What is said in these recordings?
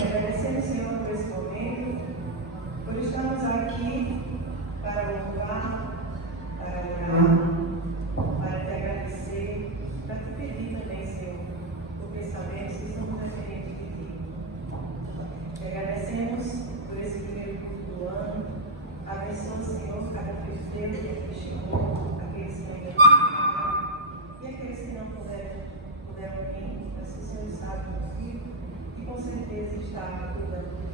Agradecemos, Senhor, por esse momento, por estarmos aqui para louvar, para orar, para te agradecer, para te pedir também, Senhor, por pensamentos que são referentes de ti. Te agradecemos por esse primeiro culto do ano. Abençoa, Senhor, cada presbítero que aqui chegou, aqueles que ainda não chegaram e aqueles que não puderam vir, mas que o Senhor está contigo e com certeza está cuidando de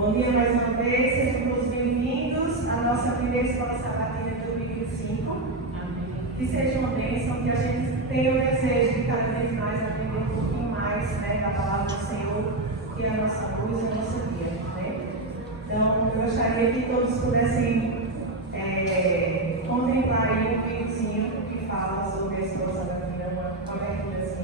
Bom dia mais uma vez, sejam todos bem-vindos à nossa primeira escola sabatina de 2025. Que seja uma bênção, que a gente tenha o desejo de cada vez mais aprender um pouquinho mais, né, da palavra do Senhor, que é a nossa luz e a nossa vida. Né? Então, eu gostaria que todos pudessem contemplar aí um videozinho que fala sobre a escola sabatina, uma abertura assim.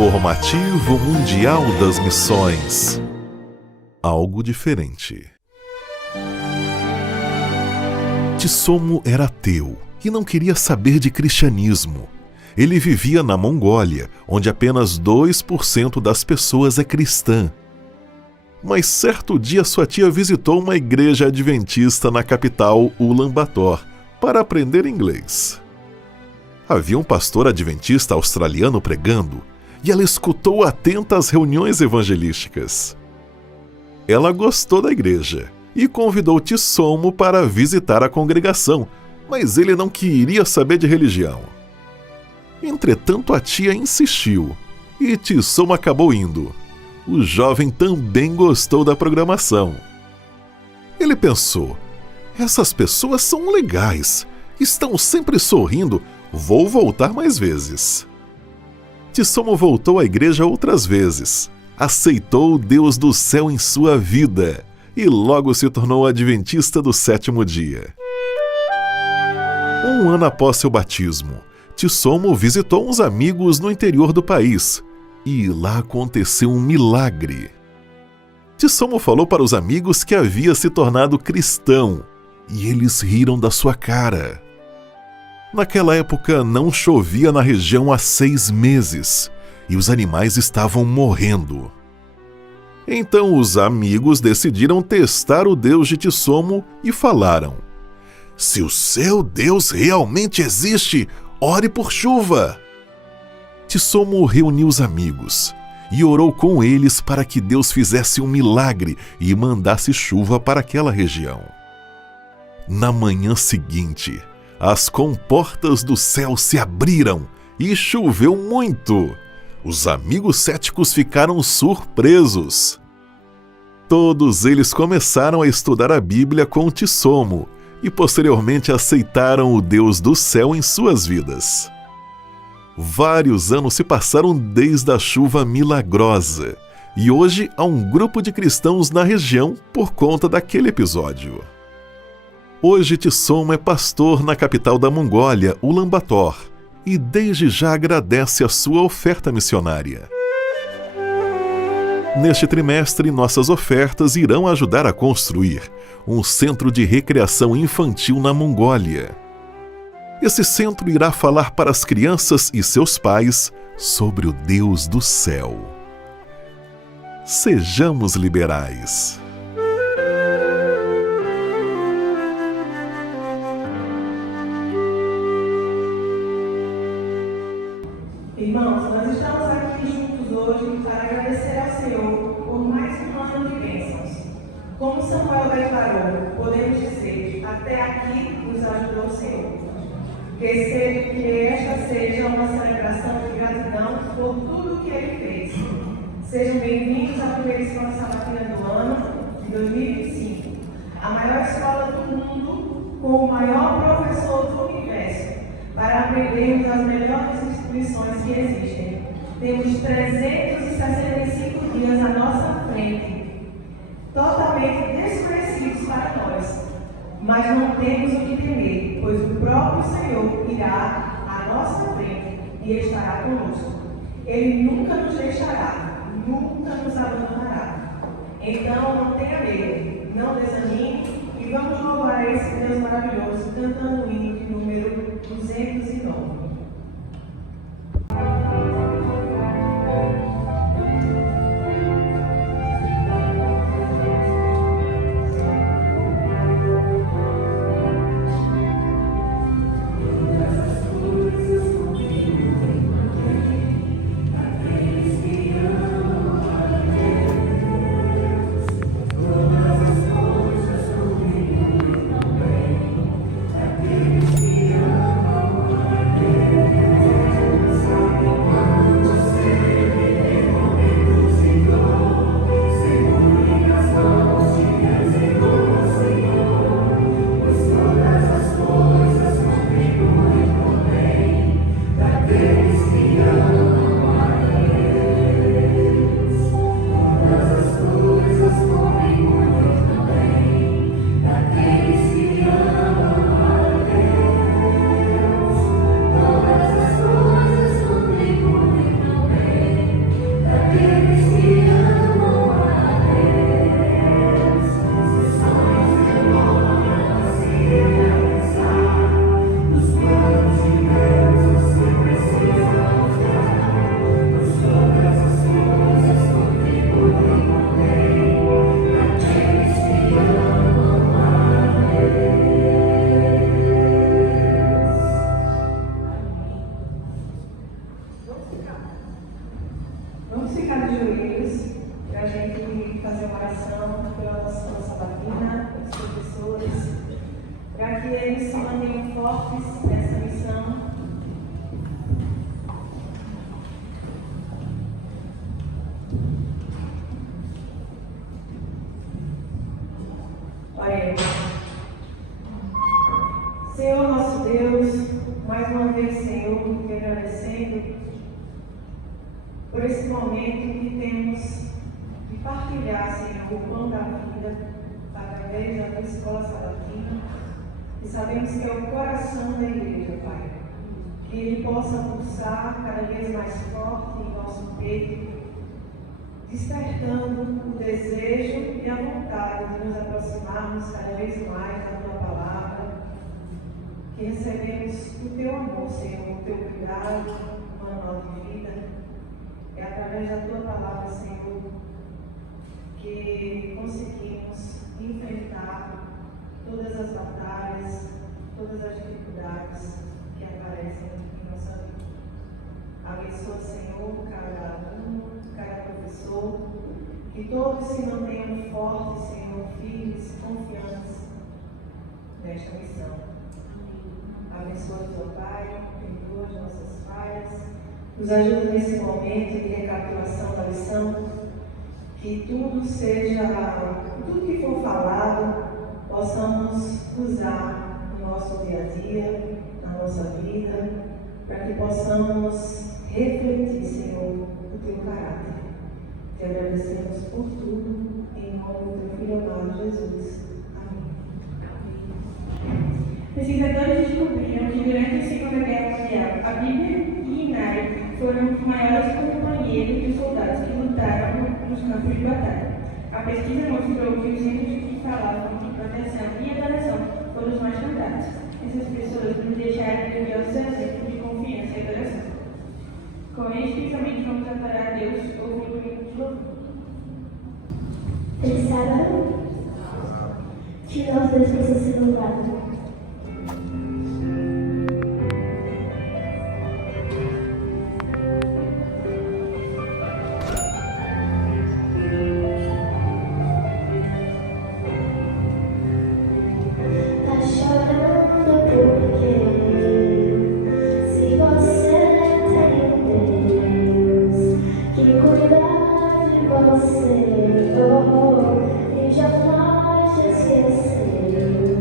Informativo Mundial das Missões. Algo diferente. Tissomo era ateu e não queria saber de cristianismo. Ele vivia na Mongólia, onde apenas 2% das pessoas é cristã. Mas certo dia sua tia visitou uma igreja adventista na capital Ulaanbaatar para aprender inglês. Havia um pastor adventista australiano pregando e ela escutou atenta as reuniões evangelísticas. Ela gostou da igreja e convidou Tissomo para visitar a congregação, mas ele não queria saber de religião. Entretanto, a tia insistiu e Tissomo acabou indo. O jovem também gostou da programação. Ele pensou: essas pessoas são legais, estão sempre sorrindo, vou voltar mais vezes. Tissomo voltou à igreja outras vezes, aceitou o Deus do céu em sua vida e logo se tornou adventista do sétimo dia. Um ano após seu batismo, Tissomo visitou uns amigos no interior do país e lá aconteceu um milagre. Tissomo falou para os amigos que havia se tornado cristão e eles riram da sua cara. Naquela época não chovia na região há 6 meses e os animais estavam morrendo. Então os amigos decidiram testar o Deus de Tissomo e falaram: se o seu Deus realmente existe, ore por chuva. Tissomo reuniu os amigos e orou com eles para que Deus fizesse um milagre e mandasse chuva para aquela região. Na manhã seguinte, as comportas do céu se abriram e choveu muito. Os amigos céticos ficaram surpresos. Todos eles começaram a estudar a Bíblia com Tissomo e posteriormente aceitaram o Deus do céu em suas vidas. Vários anos se passaram desde a chuva milagrosa e hoje há um grupo de cristãos na região por conta daquele episódio. Hoje Tissomo é pastor na capital da Mongólia, Ulaanbaatar, e desde já agradece a sua oferta missionária. Neste trimestre, nossas ofertas irão ajudar a construir um centro de recreação infantil na Mongólia. Esse centro irá falar para as crianças e seus pais sobre o Deus do céu. Sejamos liberais. Irmãos, nós estamos aqui juntos hoje para agradecer ao Senhor por mais um ano de bênçãos. Como Samuel declarou, podemos dizer, até aqui nos ajudou o Senhor. Que esta seja uma celebração de gratidão por tudo que Ele fez. Sejam bem-vindos à primeira escola sabatina do ano de 2025, a maior escola do mundo com o maior professor do universo, para aprendermos as melhores instituições que existem. Temos 365 dias à nossa frente, totalmente desconhecidos para nós, mas não temos o que temer, pois o próprio Senhor irá à nossa frente e estará conosco. Ele nunca nos deixará, nunca nos abandonará. Então não tenha medo, não desanime e vamos louvar esse Deus maravilhoso cantando o hino de número 209. fortes nessa missão. Oremos. Senhor nosso Deus, mais uma vez, Senhor, te agradecendo por esse momento que temos de partilhar, Senhor, o pão da vida através da tua escola sabatina, e sabemos que é o coração da igreja, Pai, que ele possa pulsar cada vez mais forte em nosso peito, despertando o desejo e a vontade de nos aproximarmos cada vez mais da tua palavra, que recebemos o teu amor, Senhor, o teu cuidado, o manual de vida. É através da tua palavra, Senhor, que conseguimos enfrentar todas as batalhas, todas as dificuldades que aparecem em nossa vida. Abençoa, Senhor, cada aluno, cada professor, que todos se mantenham fortes, Senhor, firmes, confiantes nesta missão. Abençoa teu Pai, perdoa as nossas falhas, nos ajuda nesse momento de recapitulação da lição, que tudo que for falado, possamos usar no nosso dia a dia, na nossa vida, para que possamos refletir, Senhor, o teu caráter. Te agradecemos por tudo, em nome do teu Filho amado Jesus. Pesquisadores descobriram que durante a Segunda Guerra Mundial, a Bíblia e Inari foram os maiores companheiros dos soldados que lutaram nos campos de batalha. A pesquisa mostrou que os hinos que falavam de proteção e adoração foram os mais cantados. Essas pessoas nos deixaram grandiosos exemplos de confiança e adoração. Com eles, principalmente, vamos adorar a Deus ouvindo o hino de louvor. Feliz sábado. Que nosso Deus possa ser louvado. E jamais te esqueceu.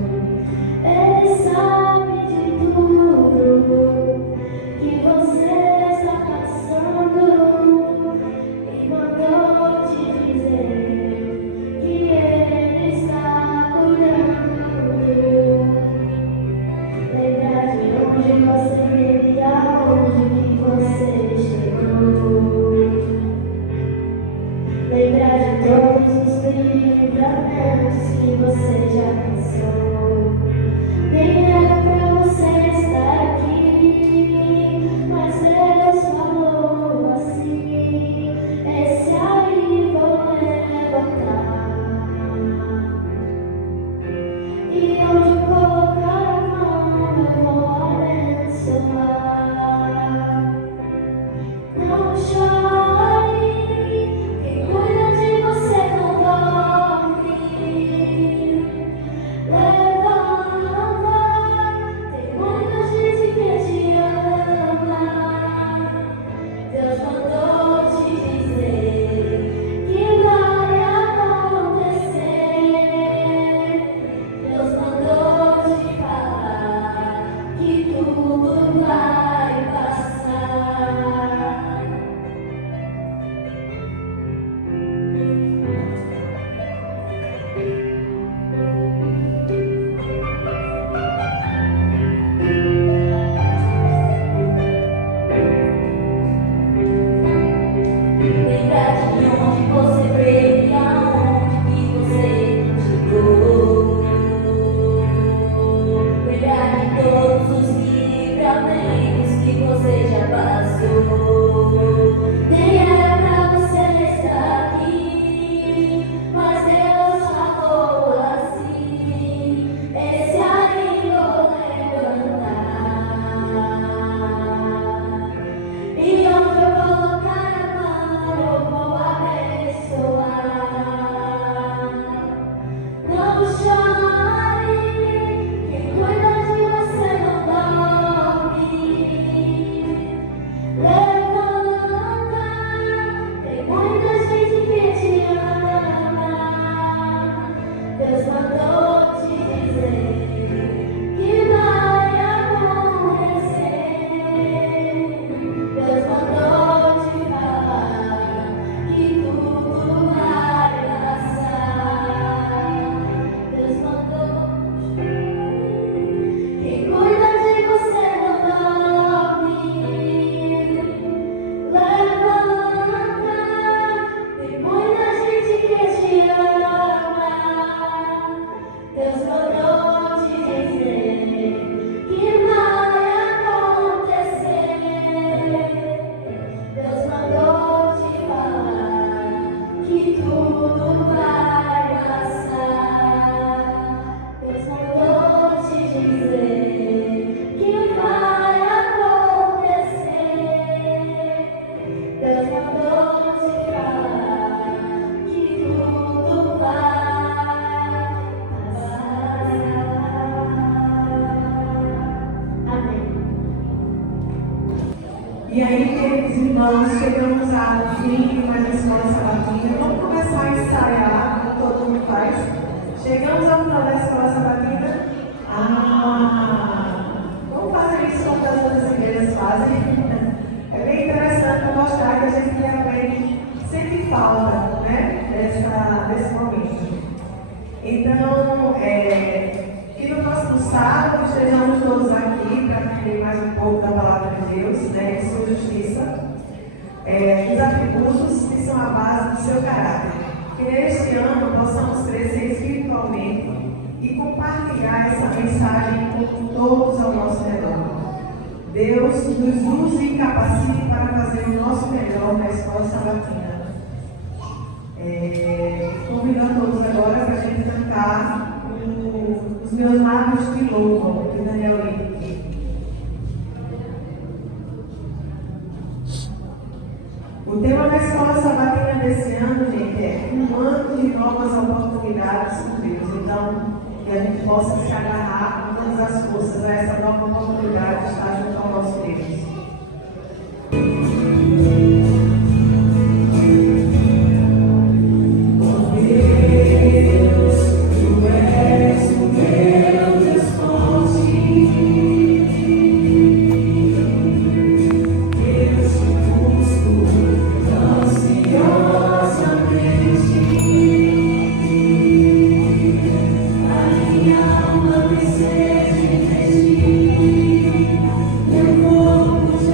E aí, queridos irmãos, chegamos ao fim de mais uma escola sabatina. Vamos começar a ensaiar, como todo mundo faz. Chegamos ao final da escola sabatina. Vamos fazer isso como as outras igrejas fazem. É bem interessante para mostrar que a gente realmente sente falta, né, desse momento. Então, que no próximo sábado estejamos todos aqui para aprender mais um pouco da palavra de Deus, né, de sua justiça, os atributos que são a base do seu caráter. Que neste ano possamos crescer espiritualmente e compartilhar essa mensagem com todos ao nosso redor. Deus nos use e capacite para fazer o nosso melhor na escola sabatina. Convido a todos agora para a gente cantar Os Meus Lábios Te Louvam, de Daniel Henrique. O tema da escola sabatina desse ano, gente, é um ano de novas oportunidades com Deus. Então, que a gente possa se agarrar com todas as forças a essa nova oportunidade de estar junto ao nosso Deus. Meu corpo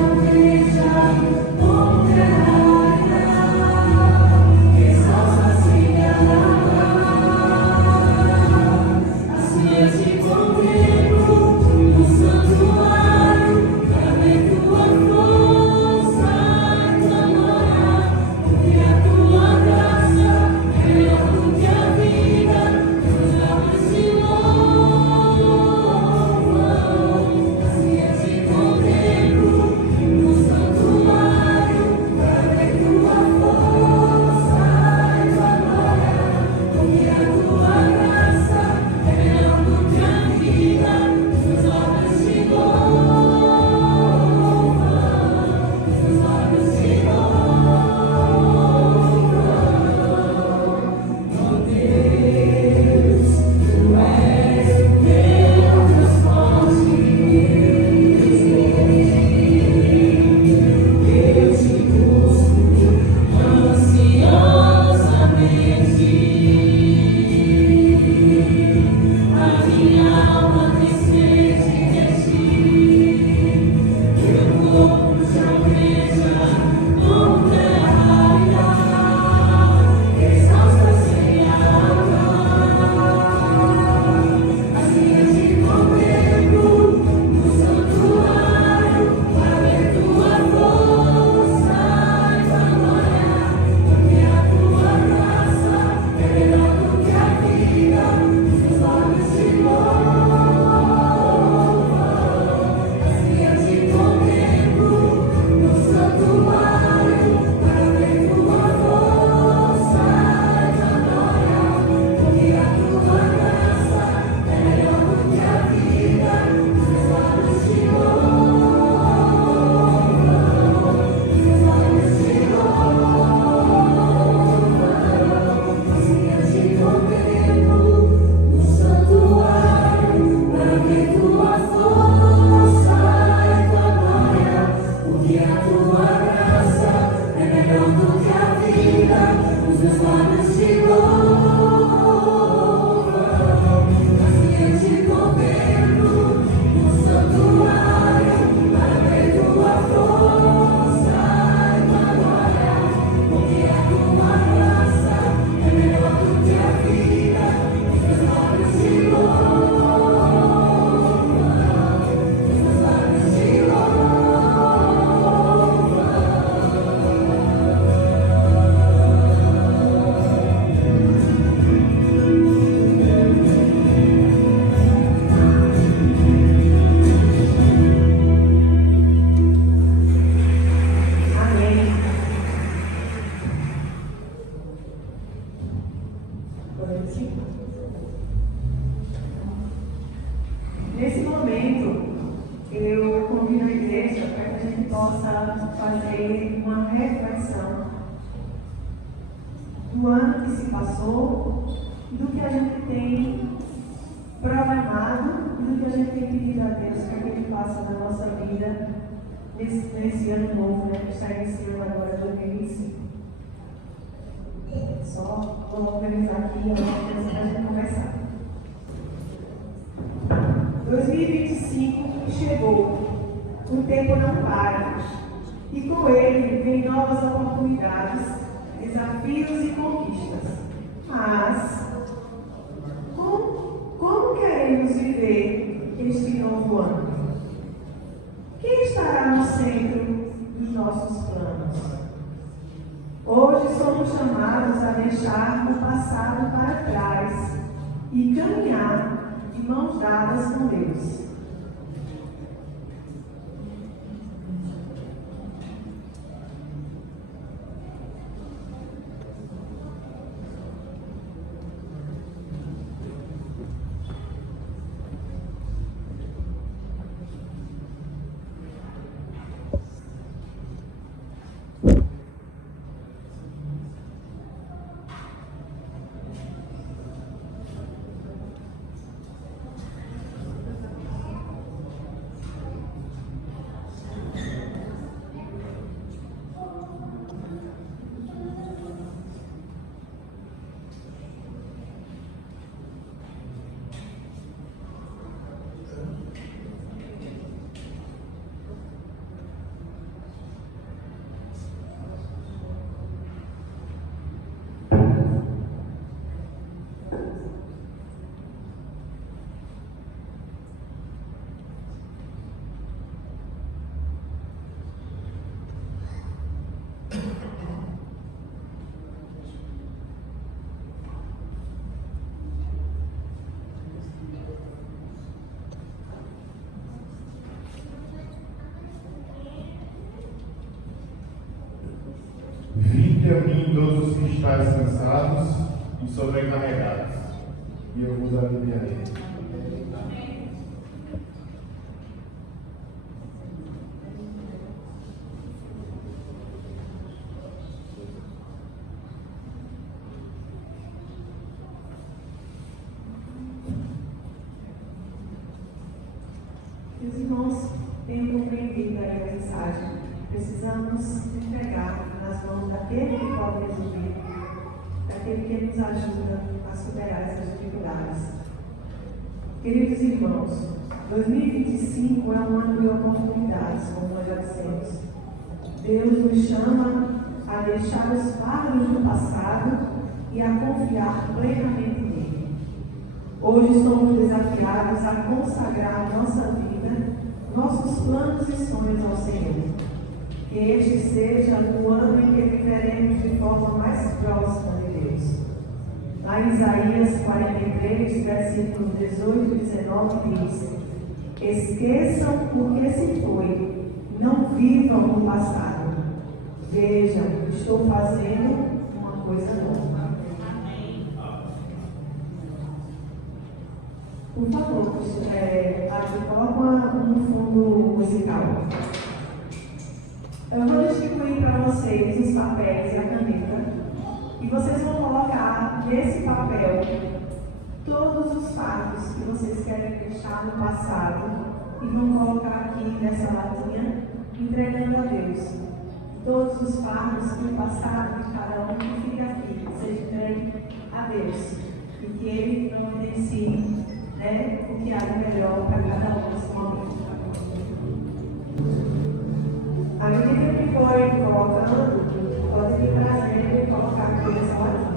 possa fazer uma reflexão do ano que se passou, do que a gente tem programado e do que a gente tem pedido a Deus para que Ele faça na nossa vida nesse ano novo, né, que está iniciando agora 2025. Só vou organizar aqui antes da gente começar. 2025 chegou, o tempo não para, e com ele vem novas oportunidades, desafios e conquistas. Mas, como queremos viver este novo ano? Quem estará no centro dos nossos planos? Hoje somos chamados a deixar o passado para trás e caminhar de mãos dadas com Deus. Vinde a mim todos os que estáis cansados e sobrecarregados, e eu vos aliviarei. Que os irmãos tenham compreendido a mensagem. Precisamos entregar nas mãos daquele que pode resolver, daquele que nos ajuda a superar essas dificuldades. Queridos irmãos, 2025 é um ano de oportunidades, como nós já dissemos. Deus nos chama a deixar os fardos do passado e a confiar plenamente nele. Hoje somos desafiados a consagrar nossa vida, nossos planos e sonhos ao Senhor. Que este seja o ano em que viveremos de forma mais próxima de Deus. Lá em Isaías 43, versículos 18 e 19 diz: esqueçam o que se foi, não vivam no passado. Vejam, estou fazendo uma coisa nova. Por favor, coloca um fundo musical. Eu vou distribuir para vocês os papéis e a caneta, e vocês vão colocar nesse papel todos os fatos que vocês querem deixar no passado e vão colocar aqui nessa latinha, entregando a Deus. Todos os fardos que o passado de cada um que fica aqui, seja entregue a Deus, e que Ele providencie, né, o que há de melhor para cada um nesse momento. À medida que forem colocando, pode vir trazendo e colocar aqui nessa latinha.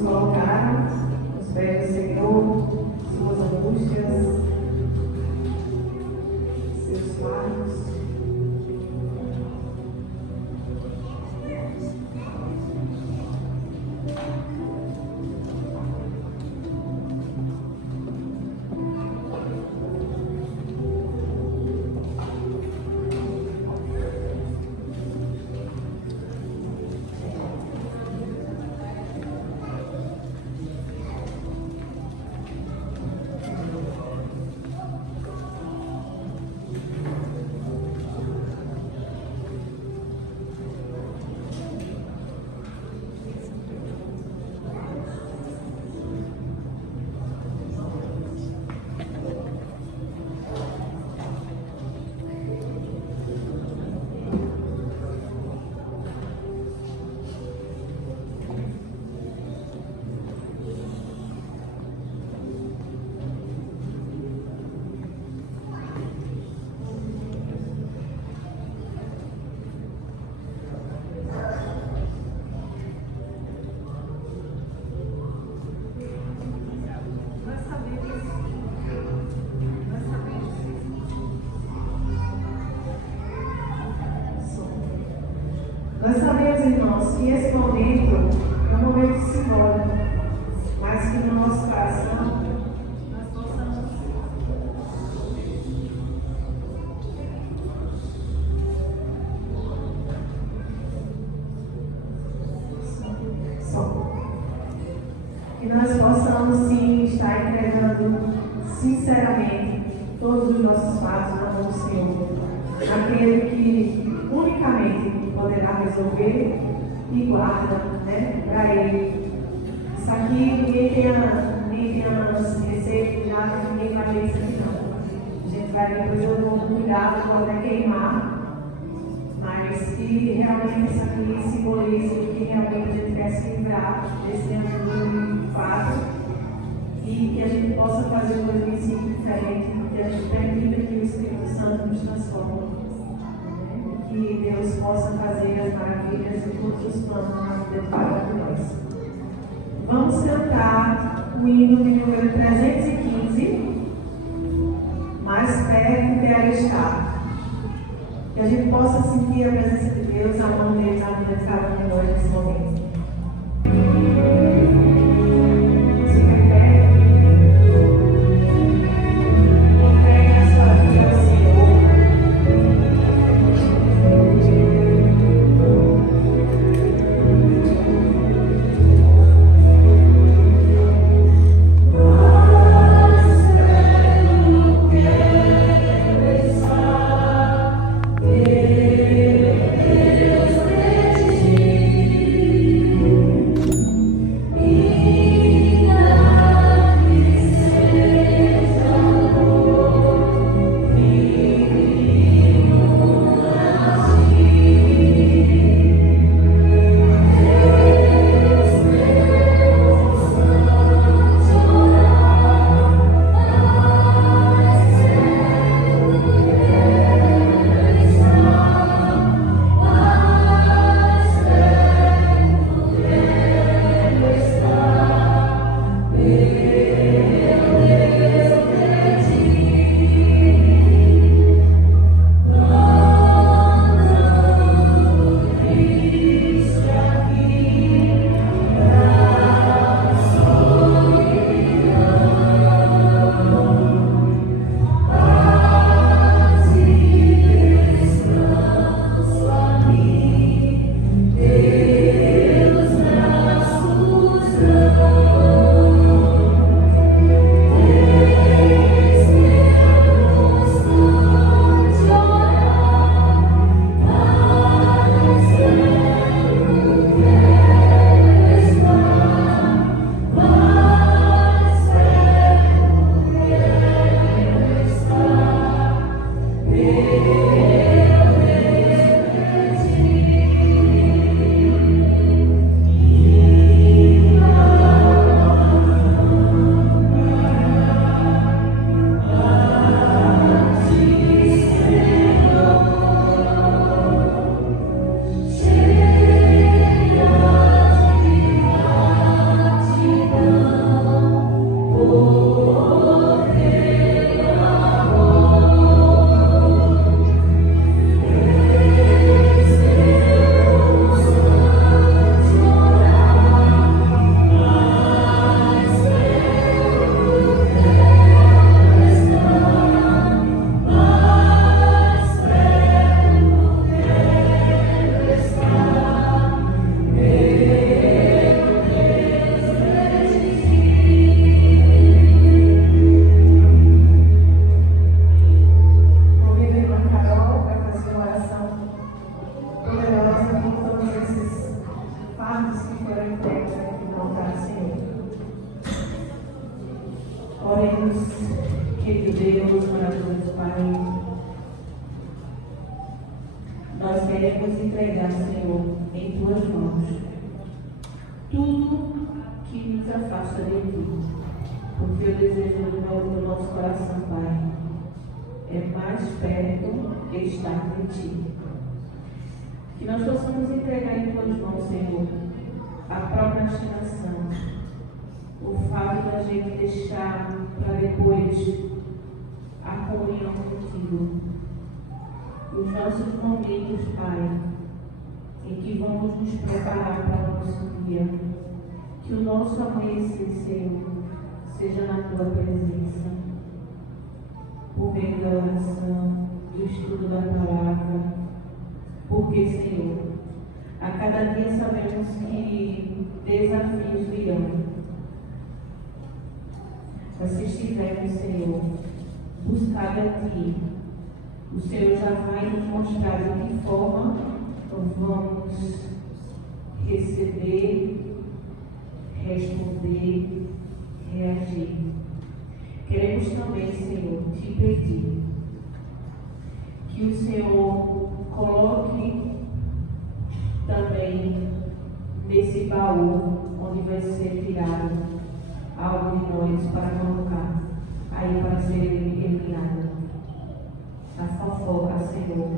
nos colocaram nos pés do Senhor, suas angústias, seus fardos. Nós sabemos, irmãos, que esse momento é um momento simbólico, mas que no nosso coração nós possamos que nós possamos sim estar entregando sinceramente todos os nossos passos na mão do Senhor, aquele que unicamente poderá resolver e guarda, né, para Ele. Isso aqui ninguém tenha receio, cuidado, ninguém vai ver isso aqui não. A gente vai depois eu vou cuidar, vou até queimar, mas que realmente isso aqui simboliza que realmente a gente quer se livrar desse ano de 2004 e que a gente possa fazer um 2005 diferente, que a gente permita que o Espírito Santo nos transforme. Que Deus possa fazer as maravilhas e todos os planos na vida de cada um de nós. Vamos cantar o hino de número 315, Mais Perto Quero Estar. Que a gente possa sentir a presença de Deus, a mão dele na vida de cada um de nós nesse momento. Deus, querido Deus, maravilhoso Pai, nós queremos entregar, Senhor, em Tuas mãos tudo que nos afasta de Ti, porque o desejo do nosso coração, Pai, é mais perto de estar de Ti. Que nós possamos entregar em Tuas mãos, Senhor, a procrastinação, o fato da gente deixar para depois a comunhão contigo, os nossos momentos, Pai, em que vamos nos preparar para o nosso dia, que o nosso amanhecer, Senhor, seja na Tua presença, por meio da oração, do estudo da palavra, porque, Senhor, a cada dia sabemos que desafios virão. Mas se estivermos, Senhor, buscado a Ti, o Senhor já vai nos mostrar de que forma vamos receber, responder, reagir. Queremos também, Senhor, Te pedir que o Senhor coloque também nesse baú onde vai ser tirado algo de nós para colocar aí para ser eliminado. A fofoca, Senhor.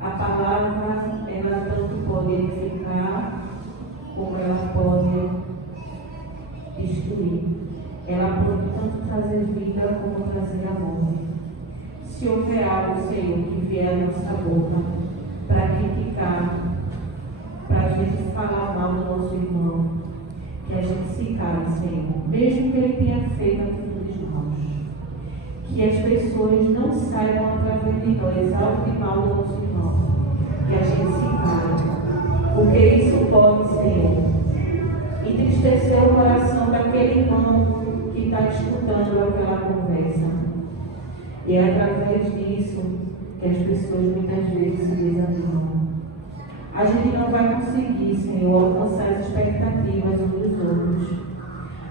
A palavra, ela tanto pode edificar como ela pode destruir. Ela pode tanto trazer vida como trazer a morte. Se houver algo, Senhor, que vier à nossa boca para criticar, para a gente falar mal do nosso irmão, que a gente se cale, Senhor, mesmo que ele tenha feito atitudes maus. Que as pessoas não saibam através de nós algo de mal do nosso irmão, que a gente se cale, porque isso pode, Senhor, entristecer o coração daquele irmão que está escutando aquela conversa. E é através disso que as pessoas muitas vezes se desanimam. A gente não vai conseguir, Senhor, alcançar as expectativas uns dos outros.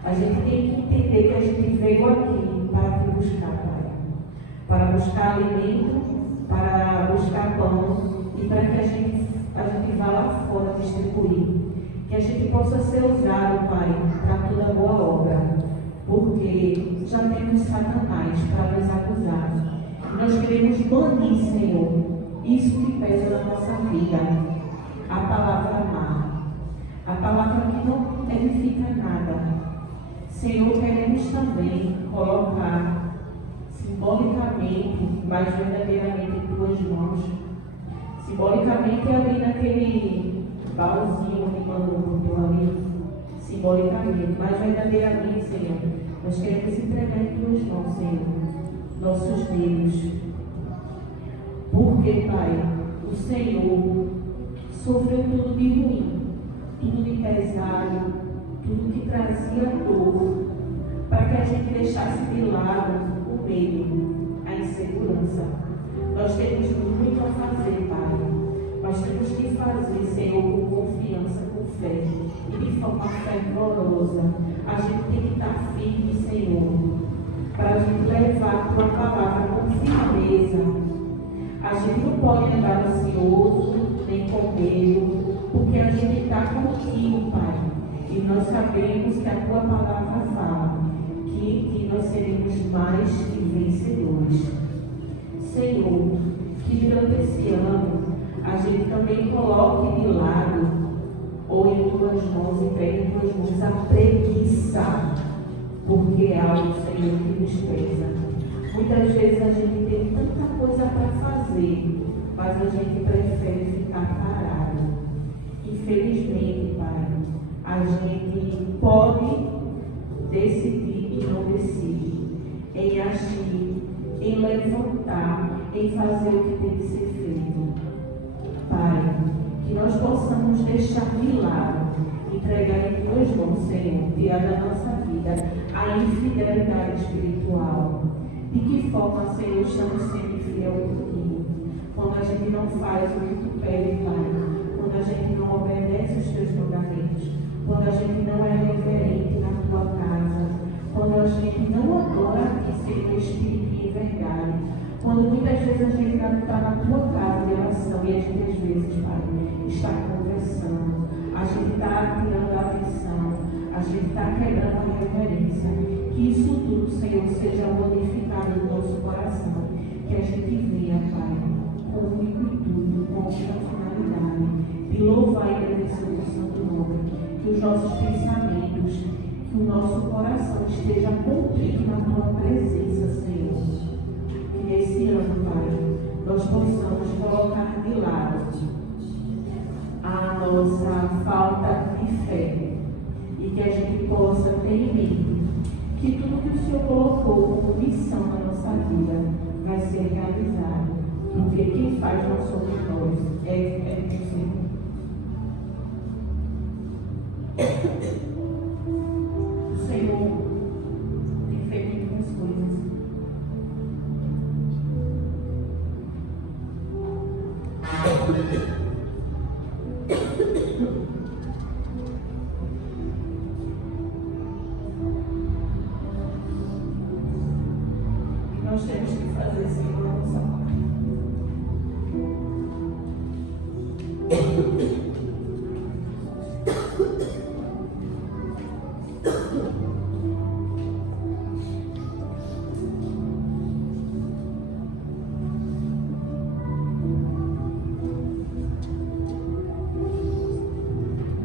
A gente tem que entender que a gente veio aqui para Te buscar, Pai. Para buscar alimento, para buscar pão e para que a gente vá lá fora distribuir. Que a gente possa ser usado, Pai, para toda boa obra. Porque já temos Satanás para nos acusar. Nós queremos banir, Senhor, isso que pesa na nossa vida. A palavra má. A palavra que não edifica nada. Senhor, queremos também colocar simbolicamente, mas verdadeiramente em Tuas mãos. Simbolicamente abrir aquele baúzinho que mandou por Teu ali. Simbolicamente, mas verdadeiramente, Senhor, nós queremos entregar em Tuas mãos, Senhor, nossos dedos. Porque, Pai, o Senhor sofreu tudo de ruim, tudo de pesado, tudo que trazia dor, para que a gente deixasse de lado o medo, a insegurança. Nós temos muito a fazer, Pai, mas temos que fazer, Senhor, com confiança, com fé e de forma fervorosa. A gente tem que estar firme, Senhor, para a gente levar a Tua palavra com firmeza. A gente não pode andar ansioso, nem com medo, porque a gente está contigo, Pai. E nós sabemos que a Tua palavra fala que em Ti nós seremos mais que vencedores. Senhor, que durante esse ano a gente também coloque de lado ou em Tuas mãos e pegue em Tuas mãos a preguiça, porque é algo, Senhor, que nos pesa. Muitas vezes a gente tem tanta coisa para fazer, mas a gente prefere ficar parado. Infelizmente, Pai, a gente pode decidir e não decide, em agir, em levantar, em fazer o que tem que ser feito. Pai, que nós possamos deixar de lado, entregar em Tuas mãos, Senhor, tirar da nossa vida a infidelidade espiritual. De que forma, Senhor, estamos sempre fiel contigo? Quando a gente não faz o que Tu pede, Pai, quando a gente não obedece os Teus mandamentos, quando a gente não é reverente na Tua casa, quando a gente não adora a Ti, Senhor, vezes a gente está na tua casa de oração e a gente às vezes, Pai, está conversando, a gente está tirando a atenção, a gente está quebrando a reverência. Que isso tudo, Senhor, seja modificado no nosso coração. Que a gente venha, Pai, com o intuito, com a finalidade de louvar e agradecer o teu santo nome. Que os nossos pensamentos, que o nosso coração esteja contido na tua presença, Senhor. Que nesse ano, Pai, nós possamos colocar de lado a nossa falta de fé e que a gente possa ter em mente que tudo que o Senhor colocou como missão na nossa vida vai ser realizado, porque quem faz não somos nós, é o Senhor. O Senhor tem feito muitas coisas. Nós temos que fazer, Senhor, a nossa parte.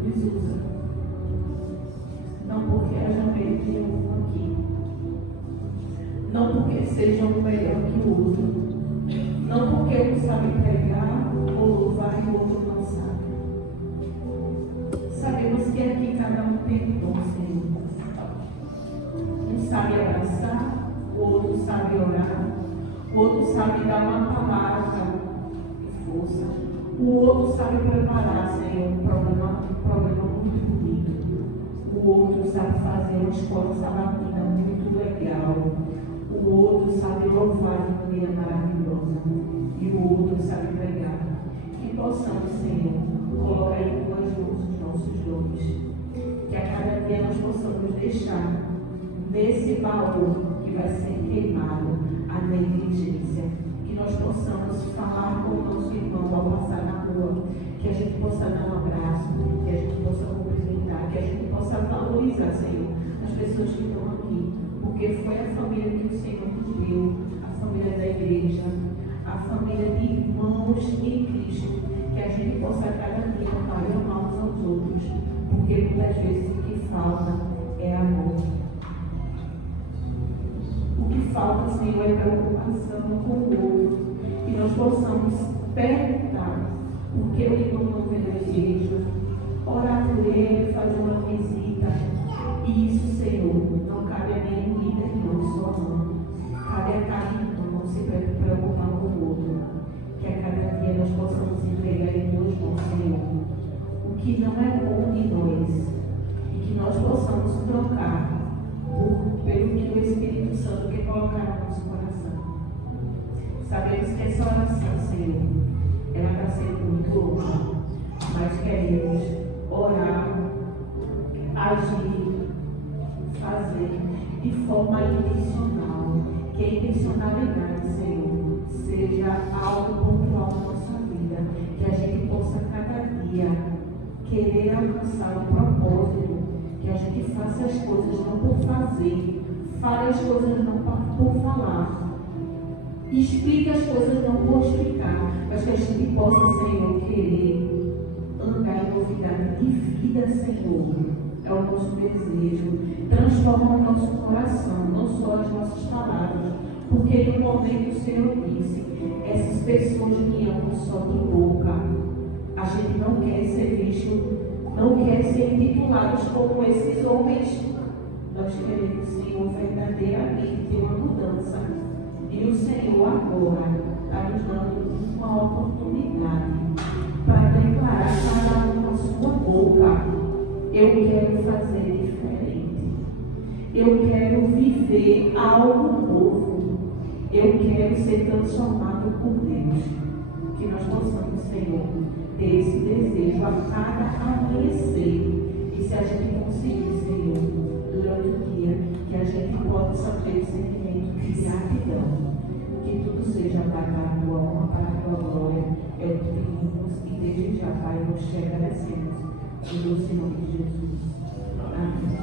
Nos usa. Não porque haja medo de um aqui. Não porque seja um melhor que o outro. Não porque um sabe pregar ou louvar e o outro não sabe. Sabemos que aqui cada um tem um dom, Senhor. Um sabe abraçar, o outro sabe orar, o outro sabe dar uma palavra de força, o outro sabe preparar, Senhor, um programa muito bonito. O outro sabe fazer uma escola sabatina muito legal. O outro sabe louvar de maneira maravilhosa. E o outro sabe pregar. Que possamos, Senhor, colocar em tuas mãos os nossos dons. Que a cada dia nós possamos deixar nesse baú que vai ser queimado a negligência. Que nós possamos falar com o nosso irmão ao passar na rua. Que a gente possa dar um abraço. Que a gente possa cumprimentar. Que a gente possa valorizar, Senhor, as pessoas que estão aqui. Porque foi a família que o Senhor nos deu, a família da igreja, a família de irmãos em Cristo, que a gente possa cada dia, Pai, amar uns aos outros, porque muitas vezes o que falta é amor. O que falta, Senhor, é preocupação com o outro, que nós possamos perguntar por que o irmão não veio à igreja, orar por ele, fazer uma visita. E isso, Senhor, não cabe a nenhum líder, não, só não. Cabe a cada irmão se preocupar com o outro. Que a cada dia nós possamos entregar em tuas mãos, Senhor, o que não é bom de nós. E que nós possamos trocar pelo que o Espírito Santo quer colocar no nosso coração. Sabemos que essa oração, Senhor, ela está sendo muito longa, mas queremos orar, agir, fazer de forma intencional, que a intencionalidade, Senhor, seja algo pontual na nossa vida, que a gente possa cada dia querer alcançar o propósito, que a gente faça as coisas não por fazer, fale as coisas não por falar, explique as coisas não por explicar, mas que a gente possa, Senhor, querer andar em novidade de vida, Senhor. É o nosso desejo. Transforma o nosso coração, não só as nossas palavras. Porque no momento o Senhor disse, essas pessoas me amam só de boca. A gente não quer ser visto, não quer ser intitulados como esses homens. Nós queremos, Senhor, verdadeiramente ter uma mudança. E o Senhor agora está nos dando uma oportunidade para declarar cada um com a sua boca. Eu quero fazer diferente. Eu quero viver algo novo. Eu quero ser transformado por Deus. Que nós possamos, Senhor, ter esse desejo a cada amanhecer. E se a gente conseguir, Senhor, durante o dia, que a gente possa ter esse sentimento de gratidão. Que tudo seja para a tua Pai, nós te agradecemos. Em doce nome de Jesus. Amém.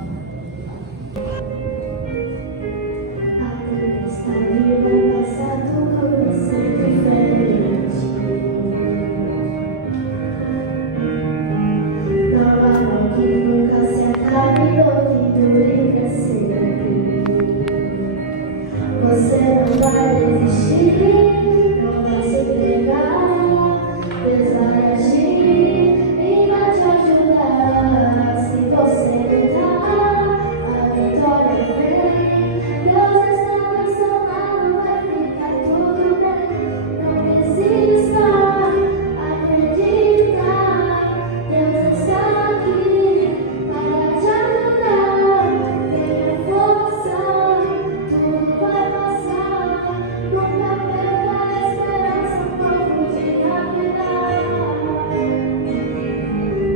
A tempestade vai passar, tudo vai ser diferente. Não há mal que nunca se acabe ou que dure pra sempre. Você não vai desistir, não vai se entregar. Deus vai agir e vai te ajudar. Se você lutar, a vitória vem. Deus está do seu lado, vai ficar tudo bem. Não desista, acredita. Deus está aqui para te ajudar. Tenha força, tudo vai passar. Nunca perca a esperança, um novo dia virá.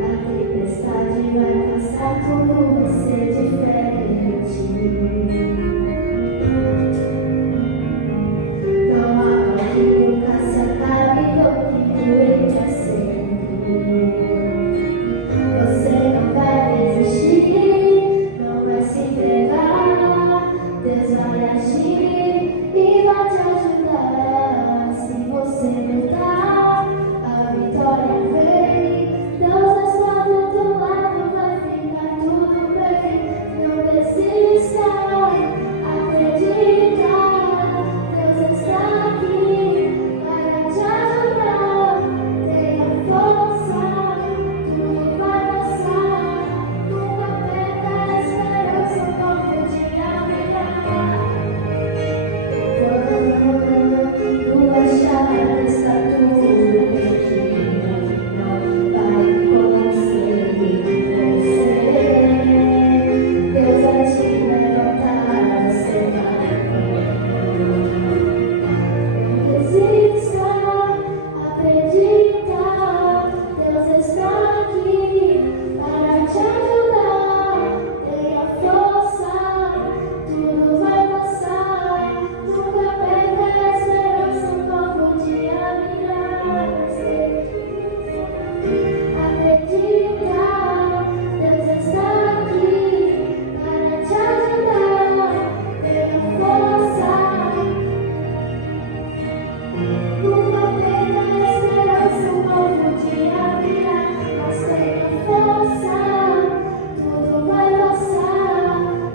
A tempestade vai passar, tudo vai ser diferente. Não há mal que nunca se acabe ou que dure pra sempre. Você não vai desistir, não vai se entregar. Deus vai agir e vai te ajudar. Se você lutar, a vitória vem. Deus está do teu lado, vai ficar tudo bem. Não desista, acredita. Deus está aqui para te ajudar. Tenha força, tudo vai passar. Nunca perca a esperança, um novo dia virá. Quando tu achar que está tudo perdido, não vai conseguir vencer. Deus vai te levantar, você vai. Não desista, acredita. Deus está aqui para te ajudar. Tenha força, tudo vai passar. Nunca perca a esperança, um novo dia virá. Acredita, Deus está aqui para te ajudar. Tenha força, nunca perca a esperança, um novo dia virá. Mas tenha força, tudo vai passar.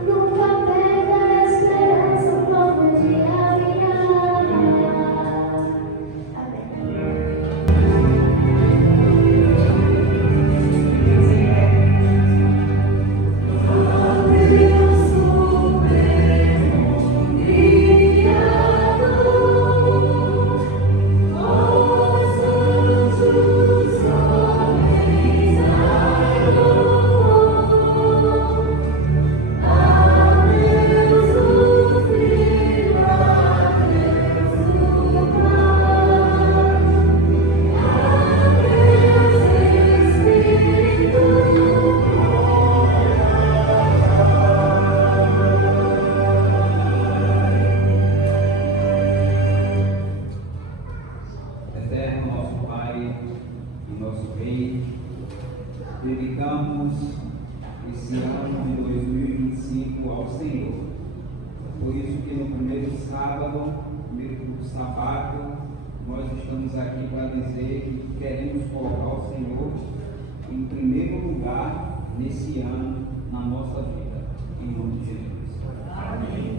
Nunca perca a esperança, um novo dia virá. Amém. Eterno nosso Pai e nosso Rei, dedicamos esse ano de 2025 ao Senhor. Por isso que no primeiro sábado, primeiro sábado, nós estamos aqui para dizer que queremos colocar o Senhor em primeiro lugar nesse ano na nossa vida. Em nome de Jesus. Amém.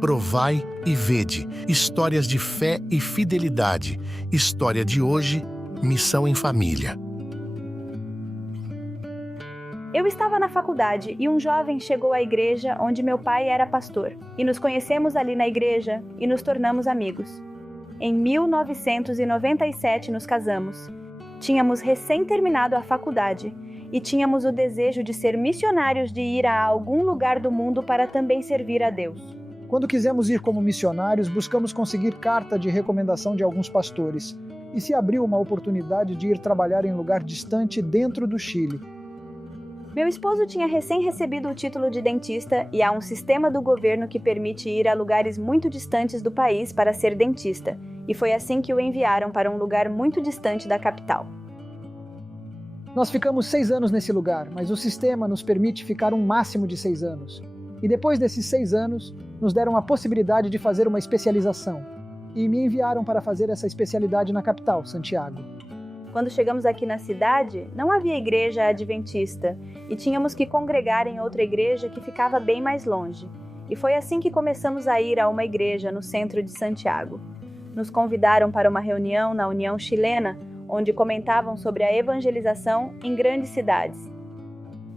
Provai e vede, histórias de fé e fidelidade. História de hoje, missão em família. Eu estava na faculdade e um jovem chegou à igreja onde meu pai era pastor. E nos conhecemos ali na igreja e nos tornamos amigos. Em 1997 nos casamos. Tínhamos recém terminado a faculdade e tínhamos o desejo de ser missionários, de ir a algum lugar do mundo para também servir a Deus. Quando quisemos ir como missionários, buscamos conseguir carta de recomendação de alguns pastores. E se abriu uma oportunidade de ir trabalhar em lugar distante dentro do Chile. Meu esposo tinha recém recebido o título de dentista e há um sistema do governo que permite ir a lugares muito distantes do país para ser dentista. e foi assim que o enviaram para um lugar muito distante da capital. Nós ficamos 6 anos nesse lugar, mas o sistema nos permite ficar um máximo de 6 anos. E depois desses 6 anos, nos deram a possibilidade de fazer uma especialização. E me enviaram para fazer essa especialidade na capital, Santiago. Quando chegamos aqui na cidade, não havia igreja adventista e tínhamos que congregar em outra igreja que ficava bem mais longe. E foi assim que começamos a ir a uma igreja no centro de Santiago. Nos convidaram para uma reunião na União Chilena, onde comentavam sobre a evangelização em grandes cidades.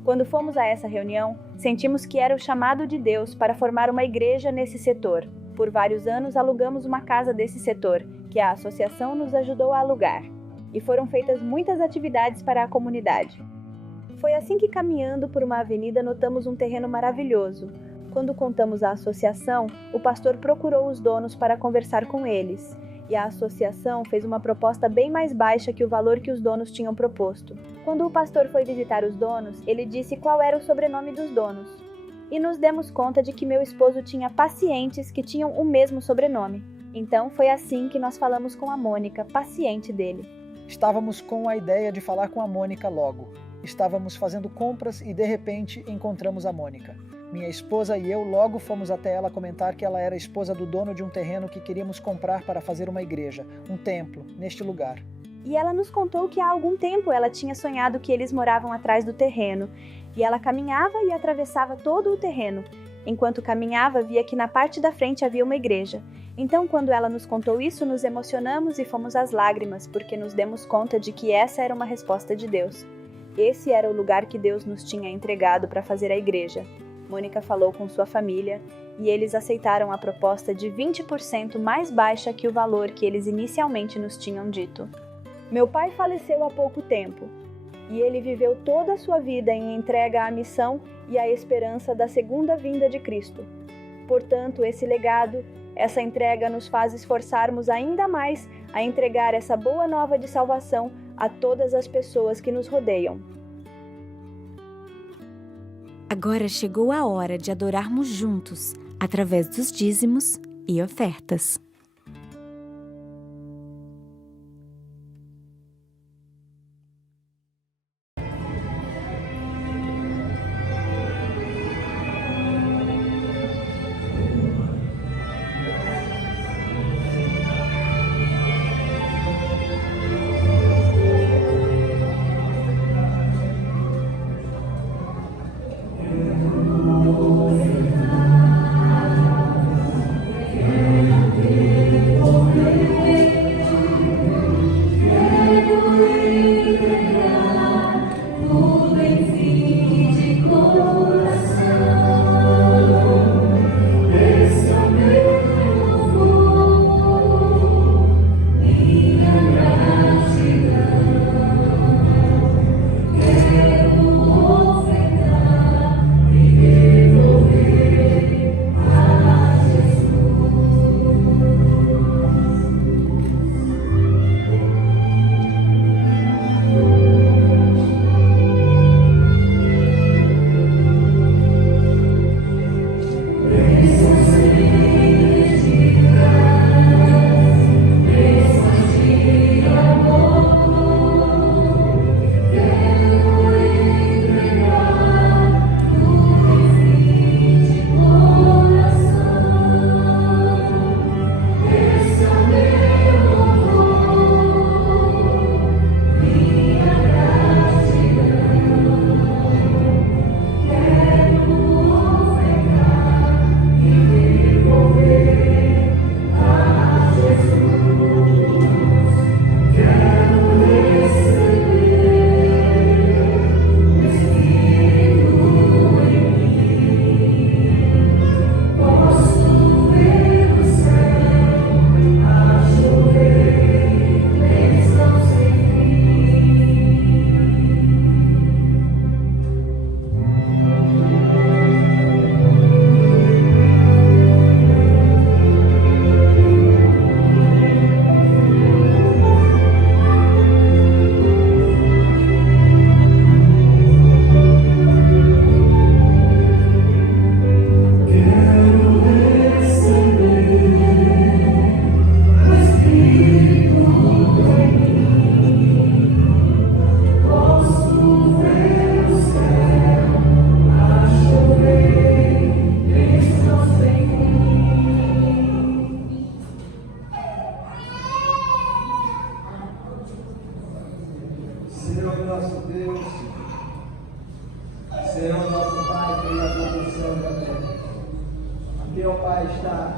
Quando fomos a essa reunião, sentimos que era o chamado de Deus para formar uma igreja nesse setor. Por vários anos alugamos uma casa desse setor, que a associação nos ajudou a alugar. E foram feitas muitas atividades para a comunidade. Foi assim que, caminhando por uma avenida, notamos um terreno maravilhoso. Quando contamos à associação, o pastor procurou os donos para conversar com eles, e a associação fez uma proposta bem mais baixa que o valor que os donos tinham proposto. Quando o pastor foi visitar os donos, ele disse qual era o sobrenome dos donos. E nos demos conta de que meu esposo tinha pacientes que tinham o mesmo sobrenome. Então foi assim que nós falamos com a Mônica, paciente dele. Estávamos com a ideia de falar com a Mônica logo. Estávamos fazendo compras e de repente encontramos a Mônica. Minha esposa e eu logo fomos até ela comentar que ela era esposa do dono de um terreno que queríamos comprar para fazer uma igreja, um templo, neste lugar. E ela nos contou que há algum tempo ela tinha sonhado que eles moravam atrás do terreno, e ela caminhava e atravessava todo o terreno. Enquanto caminhava, via que na parte da frente havia uma igreja. Então, quando ela nos contou isso, nos emocionamos e fomos às lágrimas, porque nos demos conta de que essa era uma resposta de Deus. Esse era o lugar que Deus nos tinha entregado para fazer a igreja. Mônica falou com sua família e eles aceitaram a proposta de 20% mais baixa que o valor que eles inicialmente nos tinham dito. Meu pai faleceu há pouco tempo e ele viveu toda a sua vida em entrega à missão e à esperança da segunda vinda de Cristo. Portanto, esse legado, essa entrega nos faz esforçarmos ainda mais a entregar essa boa nova de salvação a todas as pessoas que nos rodeiam. Agora chegou a hora de adorarmos juntos, através dos dízimos e ofertas. Porque, ó Pai, está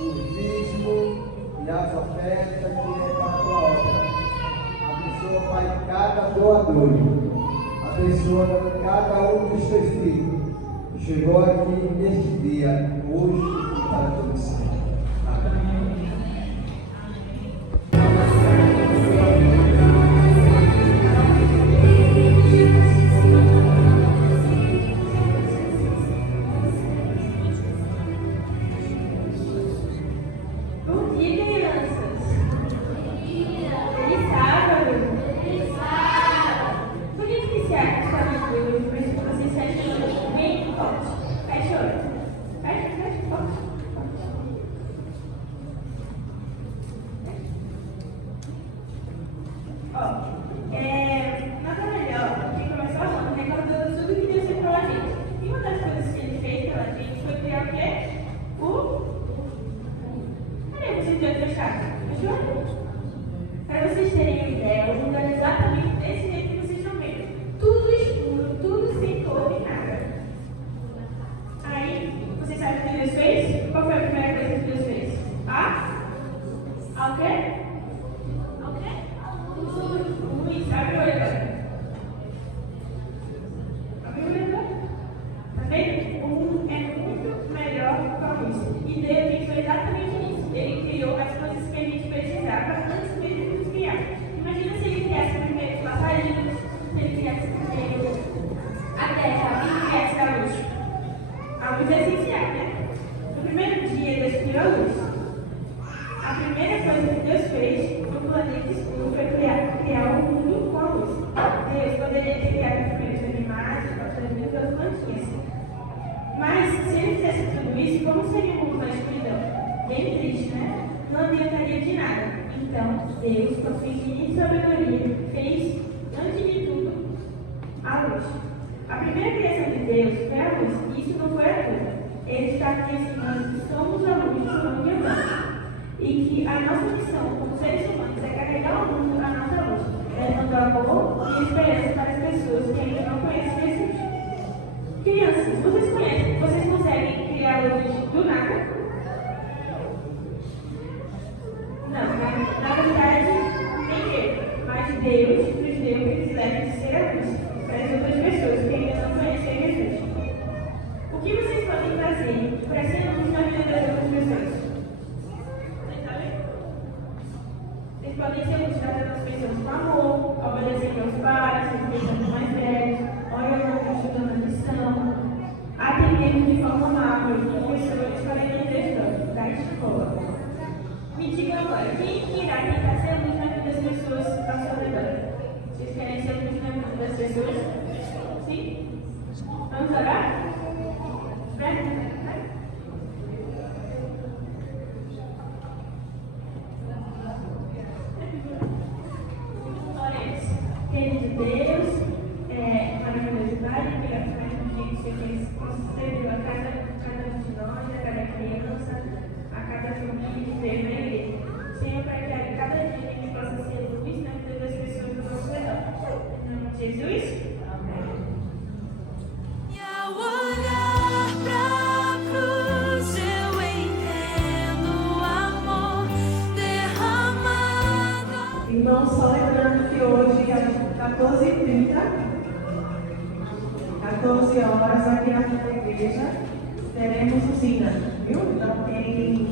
o dízimo e as ofertas que é para a tua obra. Abençoa, Pai, cada doador. Abençoa cada um dos teus filhos. Chegou aqui neste dia, hoje e para todo sempre. Amém. Bom dia, crianças. Feliz sábado. Feliz sábado. Por iniciar a história de hoje, por isso que vocês fecham bem forte. Fecha o olho. Fecha forte. Nada melhor que começar o ano recordando tudo que Deus fez pela gente. E uma das coisas que Ele fez pela gente foi criar o quê? Cadê vocês de olho fechado? Fechou? Para vocês terem uma ideia, o mundo era exatamente desse jeito que vocês estão vendo. Tudo escuro, tudo sem cor e nada. Aí, vocês sabem o que Deus fez? Qual foi a primeira coisa que Deus fez? O quê? Luz, abre o olho agora. Abre o olho agora. Tá vendo? O mundo é muito melhor com a luz. E Deus pensou exatamente nisso. Ele criou as coisas que a gente precisava antes mesmo de nos criar. Imagina se ele criasse primeiro os passarinhos, se ele criasse primeiro a terra e criasse a luz. A luz é essencial, né? No primeiro dia, Deus criou a luz. A primeira coisa que Deus fez no planeta escuro foi criar o mundo com a luz. Deus poderia ter criado os primeiros animais, os passarinhos, as plantinhas. Mas, se ele fizesse tudo isso, como seria o mundo na escuridão? Bem triste, né? Não adiantaria de nada. Então, Deus, com sua infinita sabedoria, fez, antes de tudo, a luz. A primeira criação de Deus foi a luz. Isso não foi à toa. Ele está aqui ensinando que somos a luz por onde andamos. E que a nossa missão como seres humanos é carregar o mundo à nossa luz, levando amor e esperança para as pessoas que ainda não conhecem Jesus. Crianças, vocês conseguem criar luz do nada? Não, na verdade, nem eu, mas Deus nos deu o privilégio de ser a luz para as outras pessoas que ainda não conhecem Jesus. O que vocês podem fazer para ser luz na vida das outras pessoas? Vocês podem ser motivadas nas pessoas com amor, obedecendo aos pais, respeitando os mais velhos, orando, ajudando a missão, atendendo de forma amável professores para entender da escola. Me digam agora, quem irá tentar ser luz na vida das pessoas ao seu redor? Vocês querem ser luz na vida das pessoas? Sim? Vamos orar? Querido Deus, maravilhoso Pai, obrigado por mais um dia que você concedeu a cada um de nós, a cada criança, a cada família que veio na igreja. Senhor, para que a cada dia a gente possa ser luz na vida das pessoas do nosso redor. Em nome de Jesus, amém. E ao olhar pra cruz, eu entendo o amor derramado. Irmãos, só lembrando que hoje, às 14h30, 14 horas, aqui na igreja, teremos o Sina, viu? Então, quem tem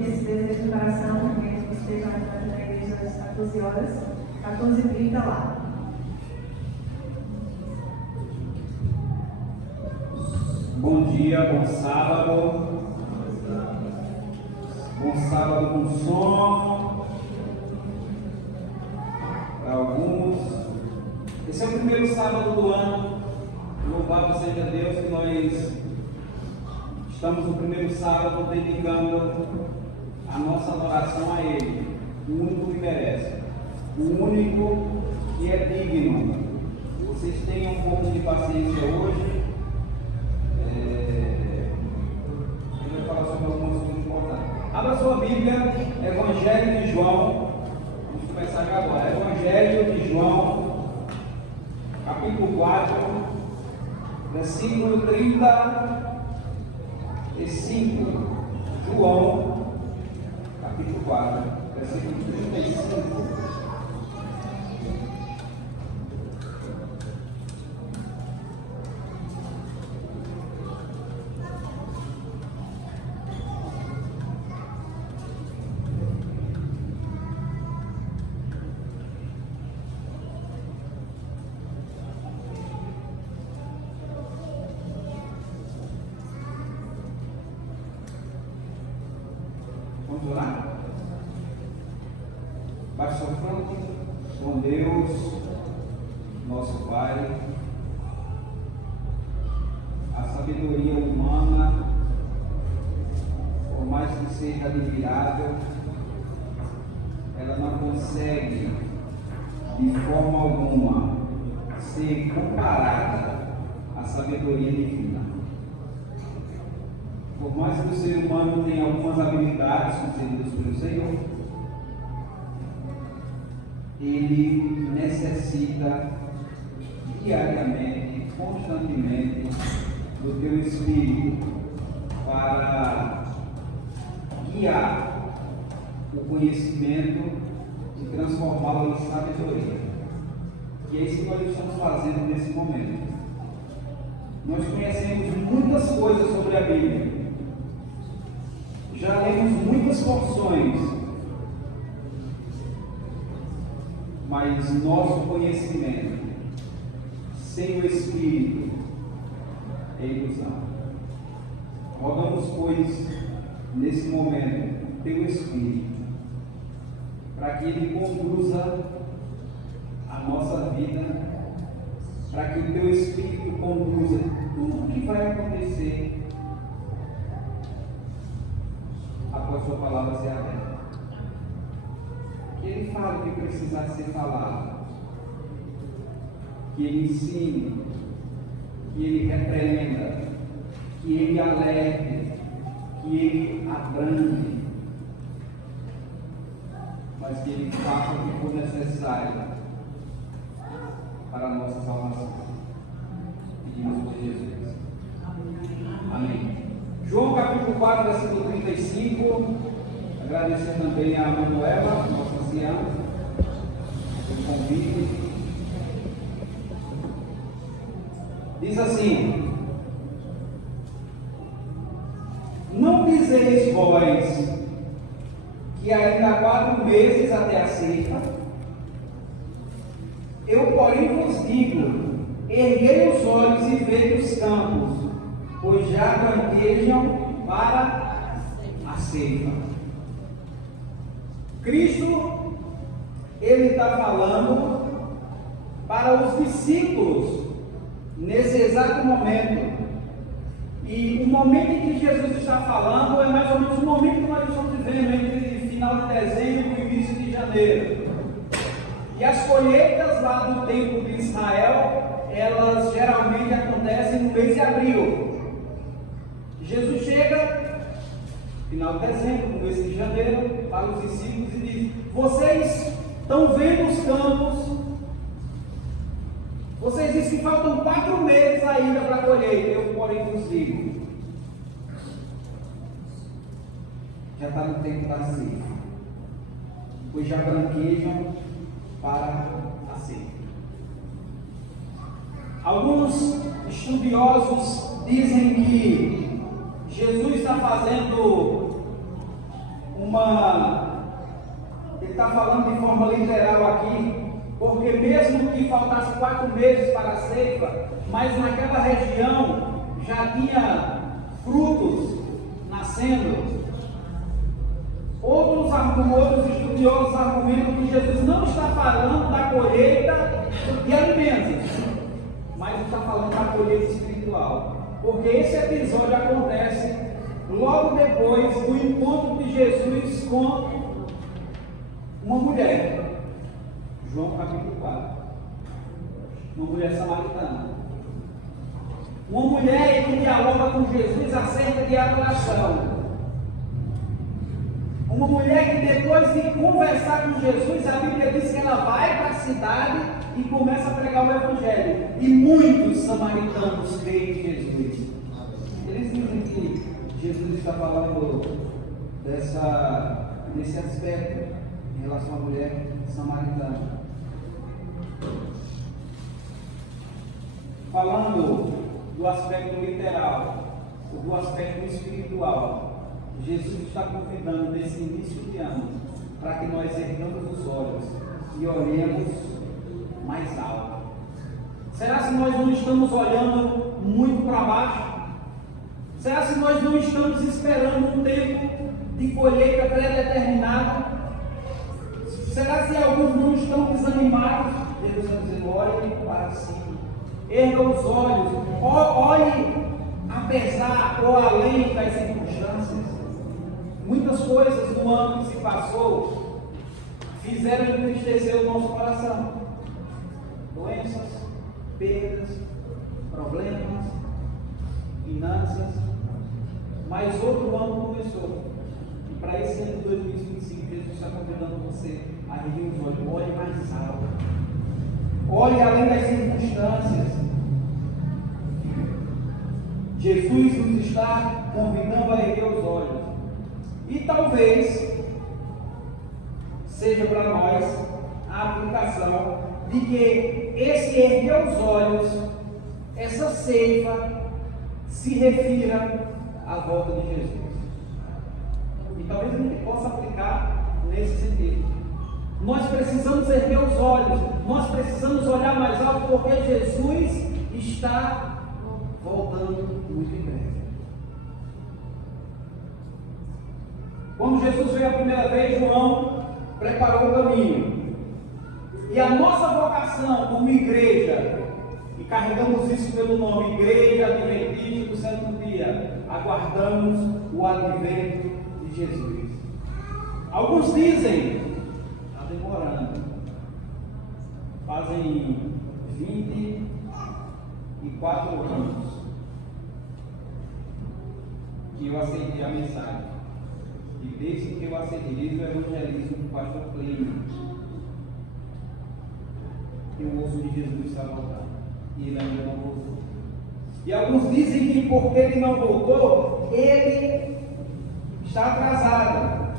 esse desejo de oração, quem esteja na igreja às 14 horas, 14h30 lá. Bom dia, bom sábado. Bom sábado com sono. Para alguns. Esse é o primeiro sábado do ano. Louvado seja Deus que nós estamos no primeiro sábado dedicando a nossa adoração a Ele, o único que merece, o único que é digno. Vocês tenham um pouco de paciência hoje. Eu vou falar sobre algumas coisas importantes. Abra sua Bíblia, Evangelho de João. Vamos começar já agora. Evangelho de João, capítulo 4, versículo 30. e 5, João, capítulo 4, versículo 35. Vamos orar? Baixe sua fronte com Deus, nosso Pai. A sabedoria humana, por mais que seja admirável, ela não consegue de forma alguma ser comparada à sabedoria divina. Por mais que o ser humano tenha algumas habilidades concedidas pelo Senhor, ele necessita diariamente, constantemente, do teu Espírito para guiar o conhecimento e transformá-lo em sabedoria. E é isso que nós estamos fazendo nesse momento. Nós conhecemos muitas coisas sobre a Bíblia. Já lemos muitas porções, mas nosso conhecimento sem o Espírito é ilusão. Rogamos, pois, nesse momento, teu Espírito, para que ele conduza a nossa vida, para que o teu Espírito conduza tudo o que vai acontecer após a sua palavra ser aberta. Que ele fale o que precisar ser falado, que ele ensine, que ele repreenda, que ele alerte, que ele abrande, mas que ele faça o que for necessário para a nossa salvação. Pedimos por Jesus. Amém. João capítulo 4, versículo 35. Agradecer também a Manuela, nossa anciã, pelo convite. Diz assim: não dizeis vós que ainda há 4 meses até a ceifa? Eu, porém, vos digo: erguei os olhos e vede os campos, pois já branquejam para a ceifa. Cristo, ele está falando para os discípulos nesse exato momento. E o momento em que Jesus está falando é mais ou menos o momento que nós estamos vivendo, entre final de dezembro e início de janeiro. E as colheitas lá do tempo de Israel, elas geralmente acontecem no mês de abril. Jesus chega, final de dezembro, no mês de janeiro, para os discípulos e diz: vocês estão vendo os campos, vocês dizem que faltam 4 meses ainda para a colheita, eu, porém, vos digo, já está no tempo da ceifa, pois já branquejam para a ceifa. Alguns estudiosos dizem que Jesus está fazendo ele está falando de forma literal aqui, porque mesmo que faltasse 4 meses para a ceifa, mas naquela região já tinha frutos nascendo. Outros estudiosos argumentam que Jesus não está falando da colheita de alimentos, mas está falando da colheita espiritual, porque esse episódio acontece logo depois do encontro de Jesus com uma mulher. João capítulo 4. Uma mulher samaritana. Uma mulher que dialoga com Jesus acerca de adoração. Uma mulher que depois de conversar com Jesus, a Bíblia diz que ela vai para a cidade e começa a pregar o Evangelho. E muitos samaritanos creem em Jesus. Eles dizem que Jesus está falando desse aspecto em relação à mulher samaritana. Falando do aspecto literal, do aspecto espiritual, Jesus está convidando nesse início de ano para que nós ergamos os olhos e olhemos mais alto. Será que nós não estamos olhando muito para baixo? Será que nós não estamos esperando um tempo de colheita pré-determinado? Será que alguns não estão desanimados? Deus está dizendo, olhe para cima, erga os olhos, olhe apesar ou além das circunstâncias. Muitas coisas no ano que se passou fizeram entristecer o nosso coração. Doenças, perdas, problemas, finanças. Mas outro ano começou. E para esse ano de 2025, Jesus está convidando você a erguer os olhos. Olhe mais alto. Olhe além das circunstâncias. Jesus nos está convidando a erguer os olhos. E talvez seja para nós a aplicação de que esse erguer os olhos, essa ceifa, se refira à volta de Jesus. E talvez a gente possa aplicar nesse sentido. Nós precisamos erguer os olhos, nós precisamos olhar mais alto, porque Jesus está voltando muito em breve. Quando Jesus veio a primeira vez, João preparou o caminho. E a nossa vocação como igreja, e carregamos isso pelo nome, Igreja Adventista do Sétimo Dia, aguardamos o advento de Jesus. Alguns dizem, está demorando, fazem 24 anos que eu aceitei a mensagem. E desde que eu aceitei o evangelismo do pastor Plínio, eu ouço de Jesus está voltando. E ele ainda não voltou. E alguns dizem que porque ele não voltou, ele está atrasado.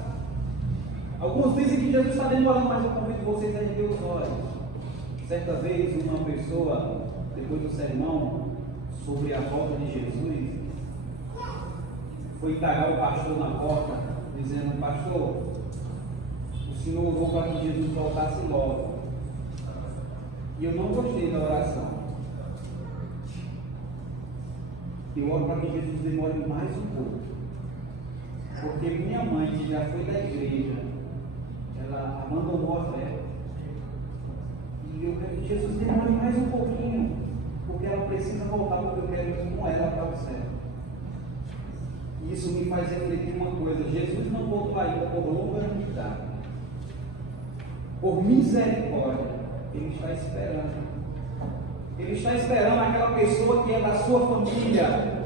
Alguns dizem que Jesus está demorando, mas eu convido vocês a erguer os olhos. Certa vez, uma pessoa, depois do sermão sobre a volta de Jesus, foi indagar o pastor na porta, dizendo: pastor, o senhor orou para que Jesus voltasse logo. E eu não gostei da oração. Eu oro para que Jesus demore mais um pouco. Porque minha mãe, que já foi da igreja, ela abandonou a fé. E eu quero que Jesus demore mais um pouquinho, porque ela precisa voltar, porque eu quero ir com ela para o céu. E isso me faz refletir uma coisa: Jesus não voltou ainda por longanimidade, por misericórdia. Ele está esperando. Ele está esperando aquela pessoa que é da sua família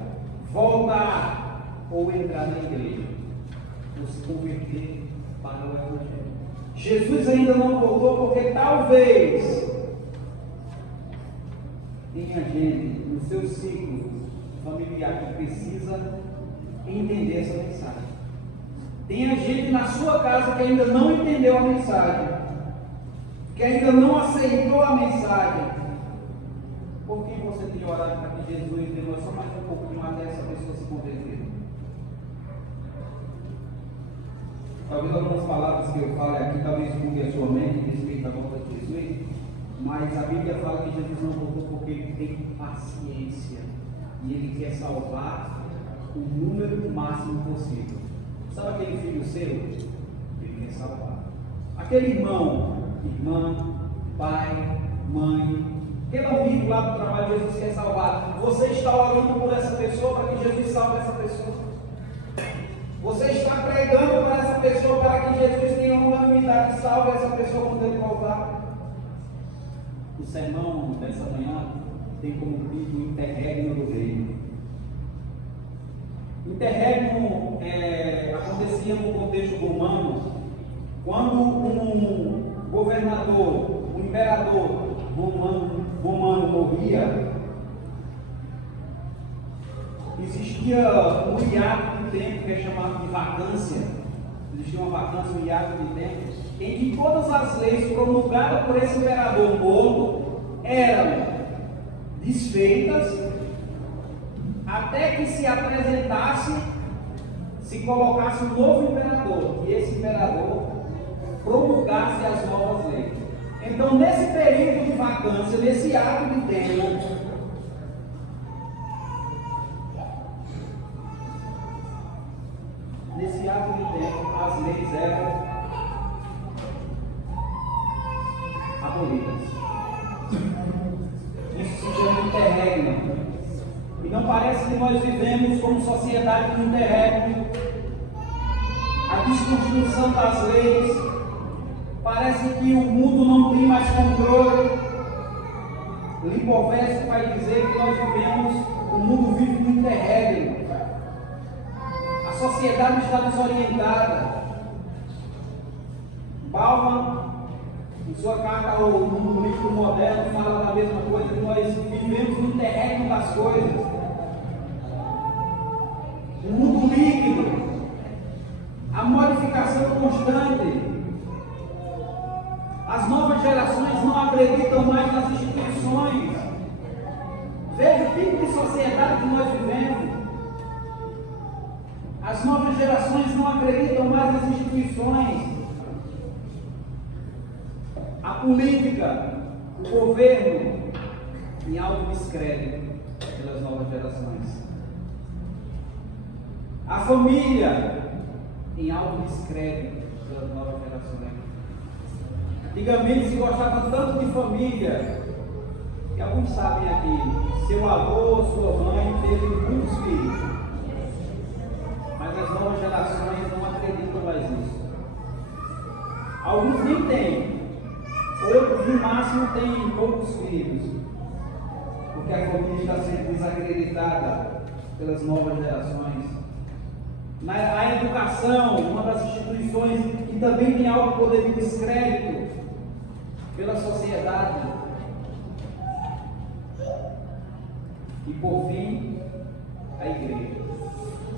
voltar ou entrar na igreja, ou se converter para o Evangelho. Jesus ainda não voltou porque talvez tenha gente no seu ciclo familiar que precisa entender essa mensagem. Tenha gente na sua casa que ainda não entendeu a mensagem, que ainda não aceitou a mensagem. Por que você tem orado para que Jesus demore só mais um pouquinho até essa pessoa se converter? Talvez algumas palavras que eu fale aqui talvez mude a sua mente a respeito à volta de Jesus, mas a Bíblia fala que Jesus não voltou porque ele tem paciência e ele quer salvar o número máximo possível. Sabe aquele filho seu? Ele quer salvar. Aquele irmão, irmã, pai, mãe, aquele amigo lá do trabalho, Jesus quer salvar. Você está orando por essa pessoa para que Jesus salve essa pessoa. Você está pregando para essa pessoa para que Jesus tenha uma unanimidade e salve essa pessoa quando ele voltar. O sermão dessa manhã tem como título Interregno do Reino. Interregno acontecia no contexto romano, quando um governador, um imperador romano morria, existia um hiato de do tempo que é chamado de vacância. Existia uma vacância, um hiato de tempo, em que todas as leis promulgadas por esse imperador morto eram desfeitas até que se apresentasse, se colocasse um novo imperador, e esse imperador promulgasse as novas leis. Então, nesse período de vacância, nesse ato de tempo, as leis eram abolidas. Isso se chama interregno. E não parece que nós vivemos como sociedade de interregno. A desconstrução das leis. Parece que o mundo não tem mais controle. Lipovetsky vai dizer que nós vivemos, o mundo vive no interregno. A sociedade está desorientada. Bauman, em sua carta ao mundo político moderno, fala da mesma coisa, que nós vivemos no interregno das coisas. Um mundo líquido, a modificação constante. As novas gerações não acreditam mais nas instituições. Veja o tipo de sociedade que nós vivemos. As novas gerações não acreditam mais nas instituições. A política, o governo, em alto descrédito pelas novas gerações. A família, em alto descrédito pelas novas gerações. Antigamente se gostava tanto de família, que alguns sabem aqui, seu avô, sua mãe teve muitos filhos. Mas as novas gerações não acreditam mais nisso. Alguns nem têm. Outros, no máximo, têm poucos filhos, porque a família está sendo desacreditada pelas novas gerações. A educação, uma das instituições que também tem alto poder de descrédito pela sociedade. E, por fim, a igreja.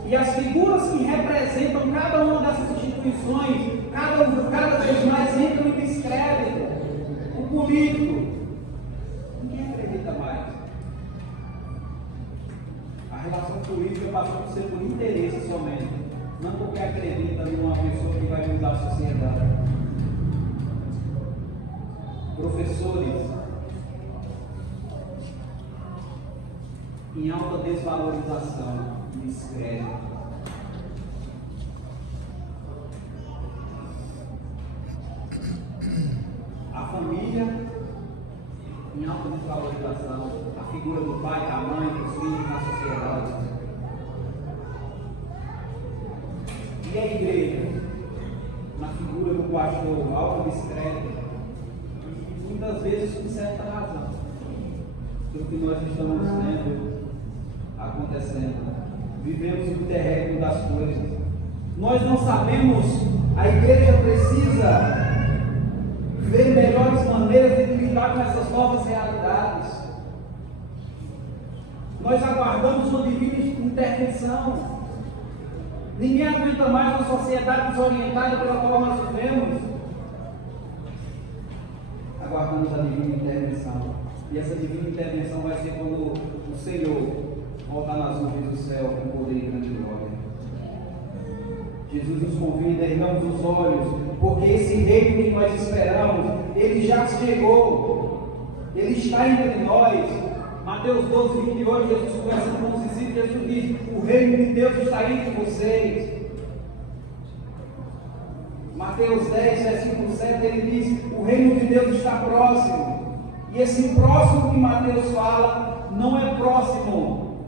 E as figuras que representam cada uma dessas instituições, cada vez mais entram em descrédito. O político, ninguém acredita mais. A relação política passou por ser por interesse somente, não porque acredita em uma pessoa que vai mudar a sociedade. Professores, em alta desvalorização e descrédito. A família, em alta desvalorização, a figura do pai, da mãe, dos filhos na sociedade. E a igreja, na figura do pastor, alto descrédito, e muitas vezes com certa razão, do que nós estamos vendo acontecendo. Vivemos no terreno das coisas. Nós não sabemos, a igreja precisa ver melhores maneiras de lidar com essas novas realidades. Nós aguardamos uma divina intervenção. Ninguém aguenta mais uma sociedade desorientada pela qual nós vivemos. Aguardamos a divina intervenção. E essa divina intervenção vai ser quando o Senhor voltar nas nuvens do céu com poder e grande glória. Jesus nos convida a erguermos os olhos, porque esse reino que nós esperamos, ele já chegou, ele está entre nós. Mateus 12, 28, Jesus conversando com os discípulos, Jesus diz: o reino de Deus está entre vocês. Mateus 10, versículo 7, ele diz: o reino de Deus está próximo. E esse próximo que Mateus fala, não é próximo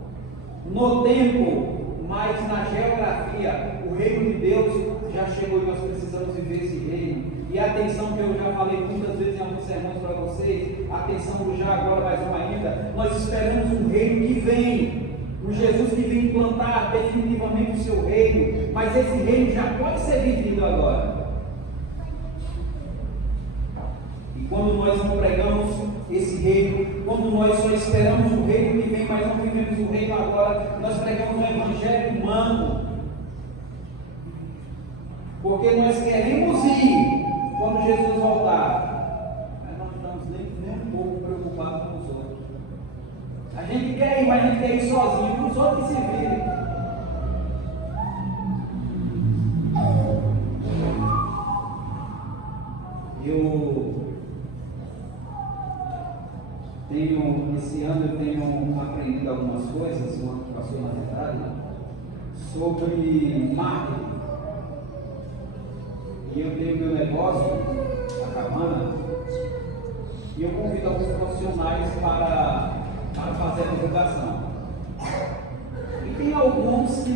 no tempo, mas na geografia. O reino de Deus já chegou e nós precisamos viver esse reino. E atenção, que eu já falei muitas vezes em alguns sermões para vocês, atenção já agora mais uma ainda, nós esperamos um reino que vem, um Jesus que vem implantar definitivamente o seu reino, mas esse reino já pode ser vivido agora. E quando nós não pregamos esse reino, quando nós só esperamos o reino que vem, mas não vivemos o reino agora, nós pregamos um evangelho humano, porque nós queremos ir quando Jesus voltar, mas não estamos nem um pouco preocupados com os outros. A gente quer ir, mas a gente quer ir sozinho, para os outros que se virem. Esse ano eu tenho aprendido algumas coisas, uma que passou na verdade, sobre marketing. E eu tenho meu negócio, a Cabana, e eu convido alguns profissionais para fazer a divulgação. E tem alguns que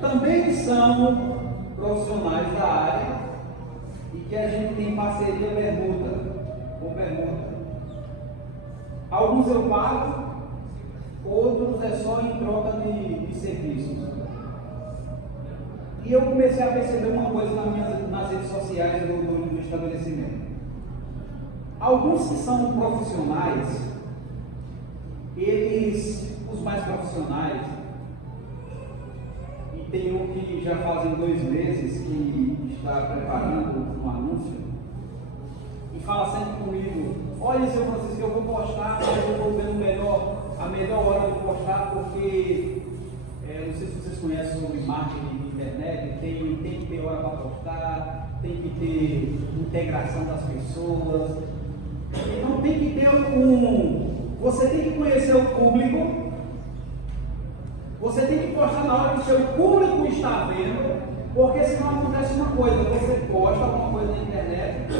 também são profissionais da área e que a gente tem parceria com permuta. Alguns eu pago, outros é só em troca de serviços. E eu comecei a perceber uma coisa nas redes sociais do estabelecimento. Alguns que são profissionais, os mais profissionais, e tem um que já fazem 2 meses que está preparando um anúncio, e fala sempre comigo: olha, seu Francisco, eu vou postar, mas eu vou ver a melhor hora de postar, porque não sei se vocês conhecem sobre marketing de internet, tem que ter hora para postar, tem que ter integração das pessoas, então tem que ter você tem que conhecer o público, você tem que postar na hora que o seu público está vendo, porque senão acontece uma coisa: você posta alguma coisa na internet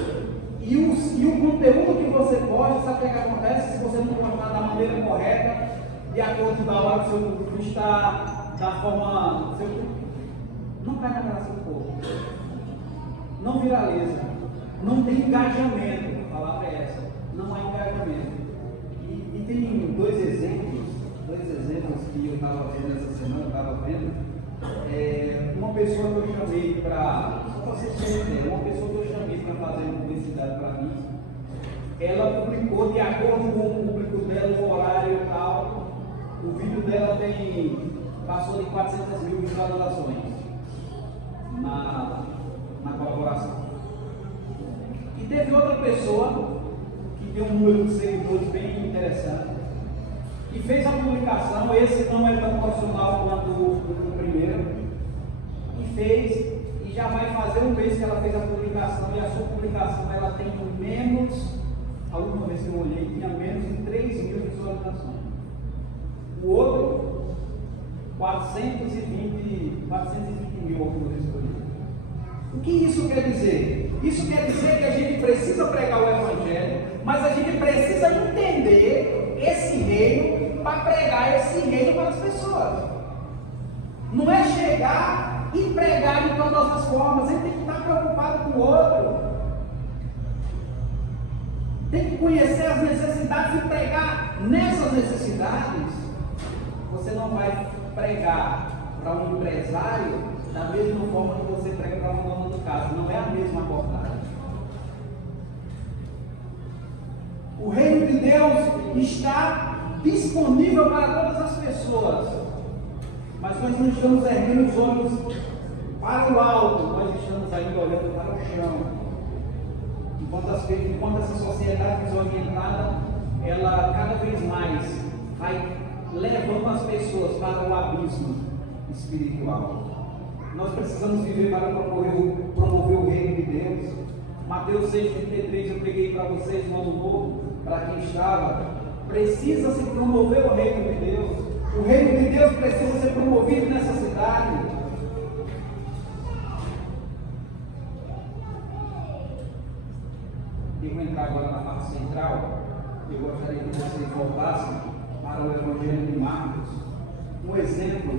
e o conteúdo que você posta, sabe o que acontece se você não postar da maneira correta, de acordo com a hora que o seu público está, da forma. Não cai na graça do povo, não viraliza, não tem engajamento. A palavra é essa: não há engajamento. E tem dois exemplos que eu estava vendo essa semana, uma pessoa que eu chamei para, só para vocês terem ideia, uma pessoa que eu chamei para fazer uma publicidade para mim, ela publicou de acordo com o público dela, o horário e tal, o vídeo dela passou de 400 mil visualizações na colaboração. E teve outra pessoa que tem um número de seguidores bem interessante, e fez a publicação. Esse não é tão profissional quanto o primeiro, e já vai fazer 1 mês que ela fez a publicação, e a sua publicação ela tem a última vez que eu olhei, tinha menos de 3 mil visualizações. O outro, 420 mil visualizações. O que isso quer dizer? Isso quer dizer que a gente precisa pregar o Evangelho, mas a gente precisa entender esse reino para pregar esse reino para as pessoas. Não é chegar e pregar de todas as formas, a gente tem que estar preocupado com o outro. Tem que conhecer as necessidades e pregar nessas necessidades. Você não vai pregar para um empresário da mesma forma que você prega para uma dona de casa, não é a mesma abordagem. O reino de Deus está disponível para todas as pessoas, mas nós não estamos erguendo os olhos para o alto, nós estamos ainda olhando para o chão. Enquanto essa sociedade desorientada, ela cada vez mais vai levando as pessoas para o abismo espiritual. Nós precisamos viver para promover o reino de Deus. Mateus 6,33 eu preguei para vocês no ano novo, para quem estava. Precisa se promover o reino de Deus. O reino de Deus precisa ser promovido nessa cidade. Eu vou entrar agora na parte central. Eu gostaria que vocês voltassem para o Evangelho de Marcos. Um exemplo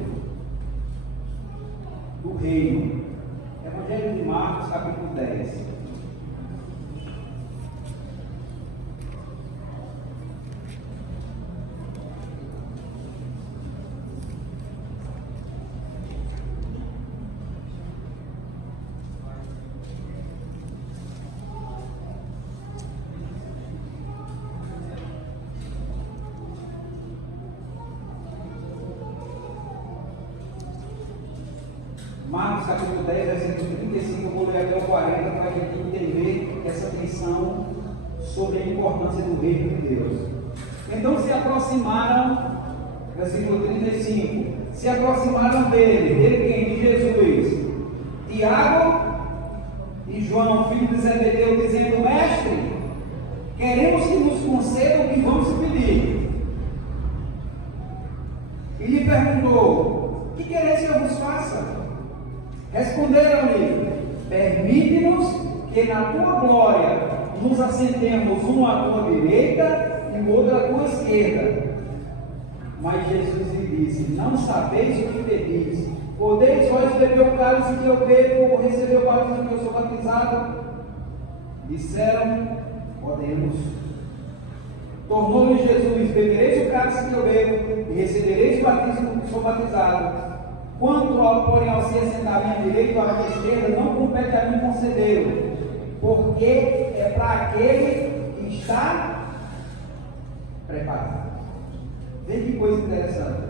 do reino. Evangelho de Marcos, capítulo 10. Marcos capítulo 10, versículo 35, eu vou ler até o 40 para a gente entender essa tensão sobre a importância do reino de Deus. Então se aproximaram, versículo 35, se aproximaram dele quem? De Jesus, Tiago e João, filho de Zebedeu, dizendo: Mestre, queremos que nos conceda o que vamos te pedir. E lhe perguntou: que quereis que eu vos faça? Responderam-lhe: permite-nos que na tua glória nos assentemos um à tua direita e o outro à tua esquerda. Mas Jesus lhe disse: não sabeis o que pedis. Podeis vós beber o cálice que eu bebo ou receber o batismo que eu sou batizado? Disseram: podemos. Tornou-lhe Jesus: bebereis o cálice que eu bebo e recebereis o batismo que sou batizado. Quanto ao, porém, ao se assentar à minha direita ou à minha esquerda, não compete a mim concedê-lo, porque é para aquele que está preparado. Veja que coisa interessante.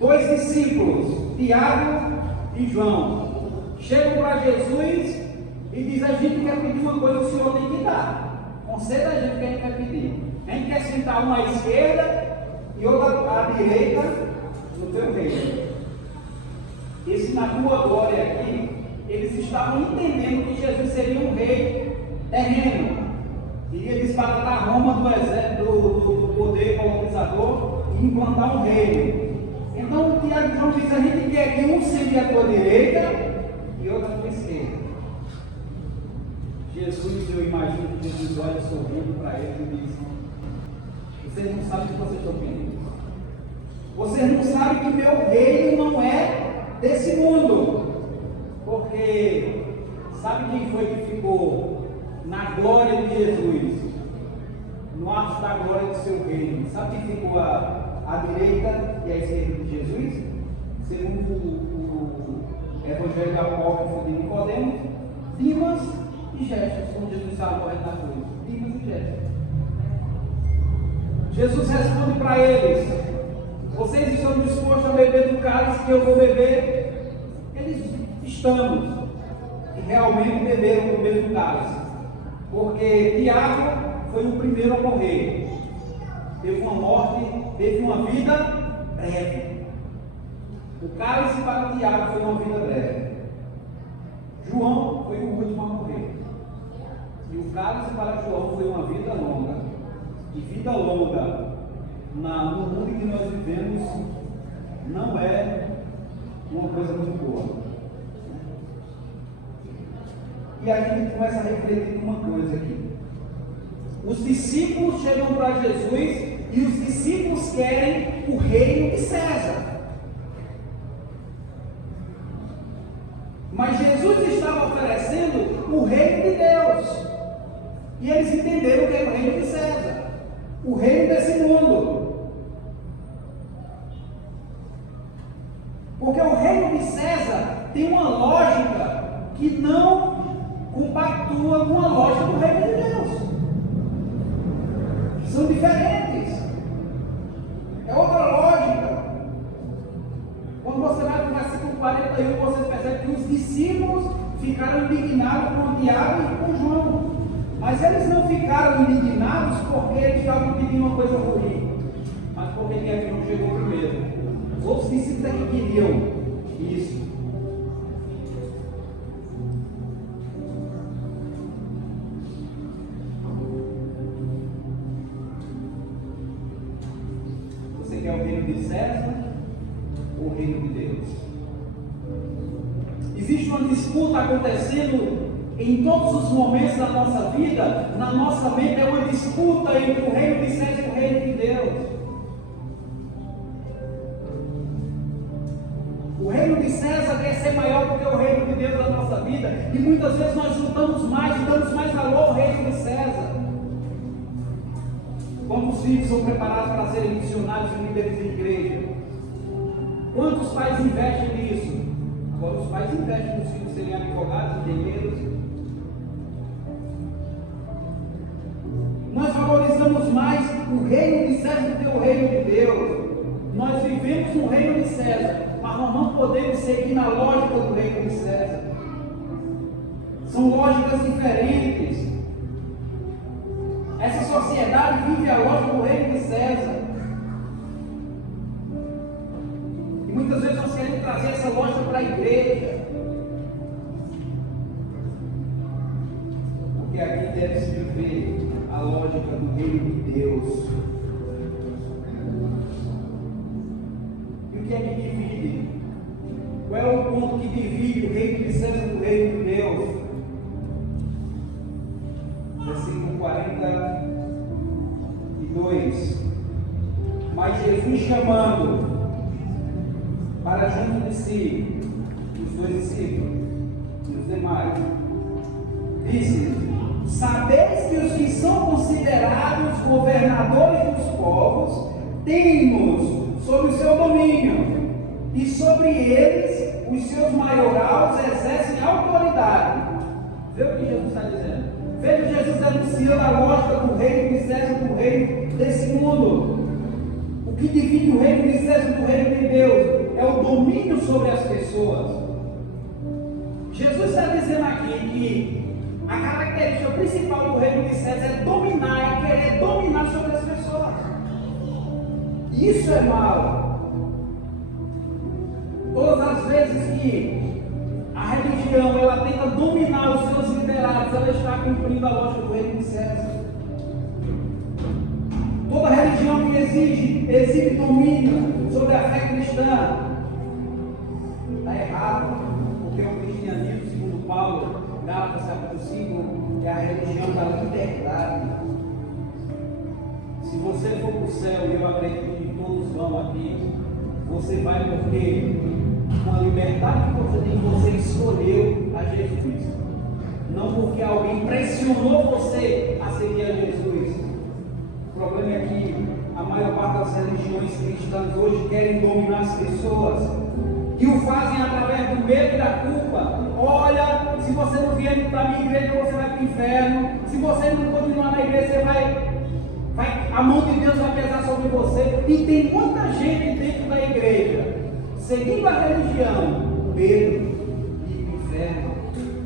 2 discípulos, Tiago e João, chegam para Jesus e dizem: a gente quer pedir uma coisa, o Senhor tem que dar. Conceda a gente o que a gente vai pedir. A gente quer sentar uma à esquerda e outra à direita do teu reino. Esse na tua glória aqui, eles estavam entendendo que Jesus seria um rei terreno, iria desbaratar Roma do exército, do poder colonizador e implantar um reino. Então o Tiago e João diz: a gente quer que um sente à tua direita e outro à tua esquerda. Jesus, eu imagino que Jesus olha sorrindo para eles e diz: vocês não sabem o que vocês estão pedindo. Vocês não sabem que meu reino não é desse mundo. Porque sabe quem foi que ficou na glória de Jesus, no ápice da glória do seu reino? Sabe quem ficou à direita e à esquerda de Jesus? Segundo o Evangelho apócrifo de Nicodemos, Dimas e Gestas, quando Jesus estava morrendo na cruz. Dimas e Gestas. Jesus responde para eles: vocês estão dispostos a beber do cálice que eu vou beber? Eles: estamos. E realmente beberam do mesmo cálice. Porque Tiago foi o primeiro a morrer. Teve uma morte, teve uma vida breve. O cálice para Tiago foi uma vida breve. João foi o último a morrer. E o cálice para João foi uma vida longa. E vida longa no mundo que nós vivemos não é uma coisa muito boa. E aí a gente começa a refletir uma coisa aqui. Os discípulos chegam para Jesus e os discípulos querem o reino de César. Mas Jesus estava oferecendo o reino de Deus. E eles entenderam que é o reino de César, o reino desse mundo. Porque o reino de César tem uma lógica que não compactua com a lógica do reino de Deus. São diferentes. É outra lógica. Quando você vai no versículo 41, você percebe que os discípulos ficaram indignados com Tiago e com João. Mas eles não ficaram indignados porque eles estavam pedindo uma coisa ruim, mas porque Tiago não chegou primeiro. Os outros discípulos é que queriam isso. Você quer o reino de César ou o reino de Deus? Existe uma disputa acontecendo em todos os momentos da nossa vida. Na nossa mente é uma disputa entre o reino de César e o reino de Deus. O reino de César quer ser maior do que o reino de Deus na nossa vida, e muitas vezes nós juntamos mais e damos mais valor ao reino de César. Quando os filhos são preparados para serem missionários e líderes de igreja, quantos pais investem nisso? Agora os pais investem nos filhos serem advogados, engenheiros. Nós valorizamos mais o reino de César do que o reino de Deus. Nós vivemos no reino de César. mas nós não podemos seguir na lógica do reino de César. São lógicas diferentes. Essa sociedade vive a lógica do reino de César. E muitas vezes nós queremos trazer essa lógica para a igreja. Porque aqui deve se viver a lógica do reino de Deus. E o que é que divide? Qual é o ponto que divide o reino de César do reino de Deus? Versículo 42. Mas Jesus, chamando para junto de si os dois discípulos e os demais, disse: sabeis que os que são considerados governadores dos povos têm-nos sob o seu domínio, e sobre eles os seus maiorais exercem autoridade. Vê o que Jesus está dizendo. Veja Jesus denunciando a lógica do reino de César, do reino desse mundo. O que divide o reino de César do reino de Deus é o domínio sobre as pessoas. Jesus está dizendo aqui que a característica principal do reino de César é dominar e querer dominar sobre as pessoas. Isso é mal. Todas as vezes que a religião ela tenta dominar os seus liderados, ela está cumprindo a lógica do reino de César. Toda religião que exibe domínio sobre a fé cristã está errado, porque o cristianismo, segundo Paulo, Gálatas capítulo 5, é a religião da liberdade. Se você for para o céu, e eu acredito que todos vão aqui, você vai porque com a liberdade que você tem, você escolheu a Jesus. Não porque alguém pressionou você a seguir a Jesus. O problema é que a maior parte das religiões cristãs hoje querem dominar as pessoas e o fazem através do medo e da culpa. Olha, se você não vier para a minha igreja, você vai para o inferno. Se você não continuar na igreja, você vai a mão de Deus vai pesar sobre você. E tem muita gente dentro da igreja seguindo a religião, com medo de ir para o inferno,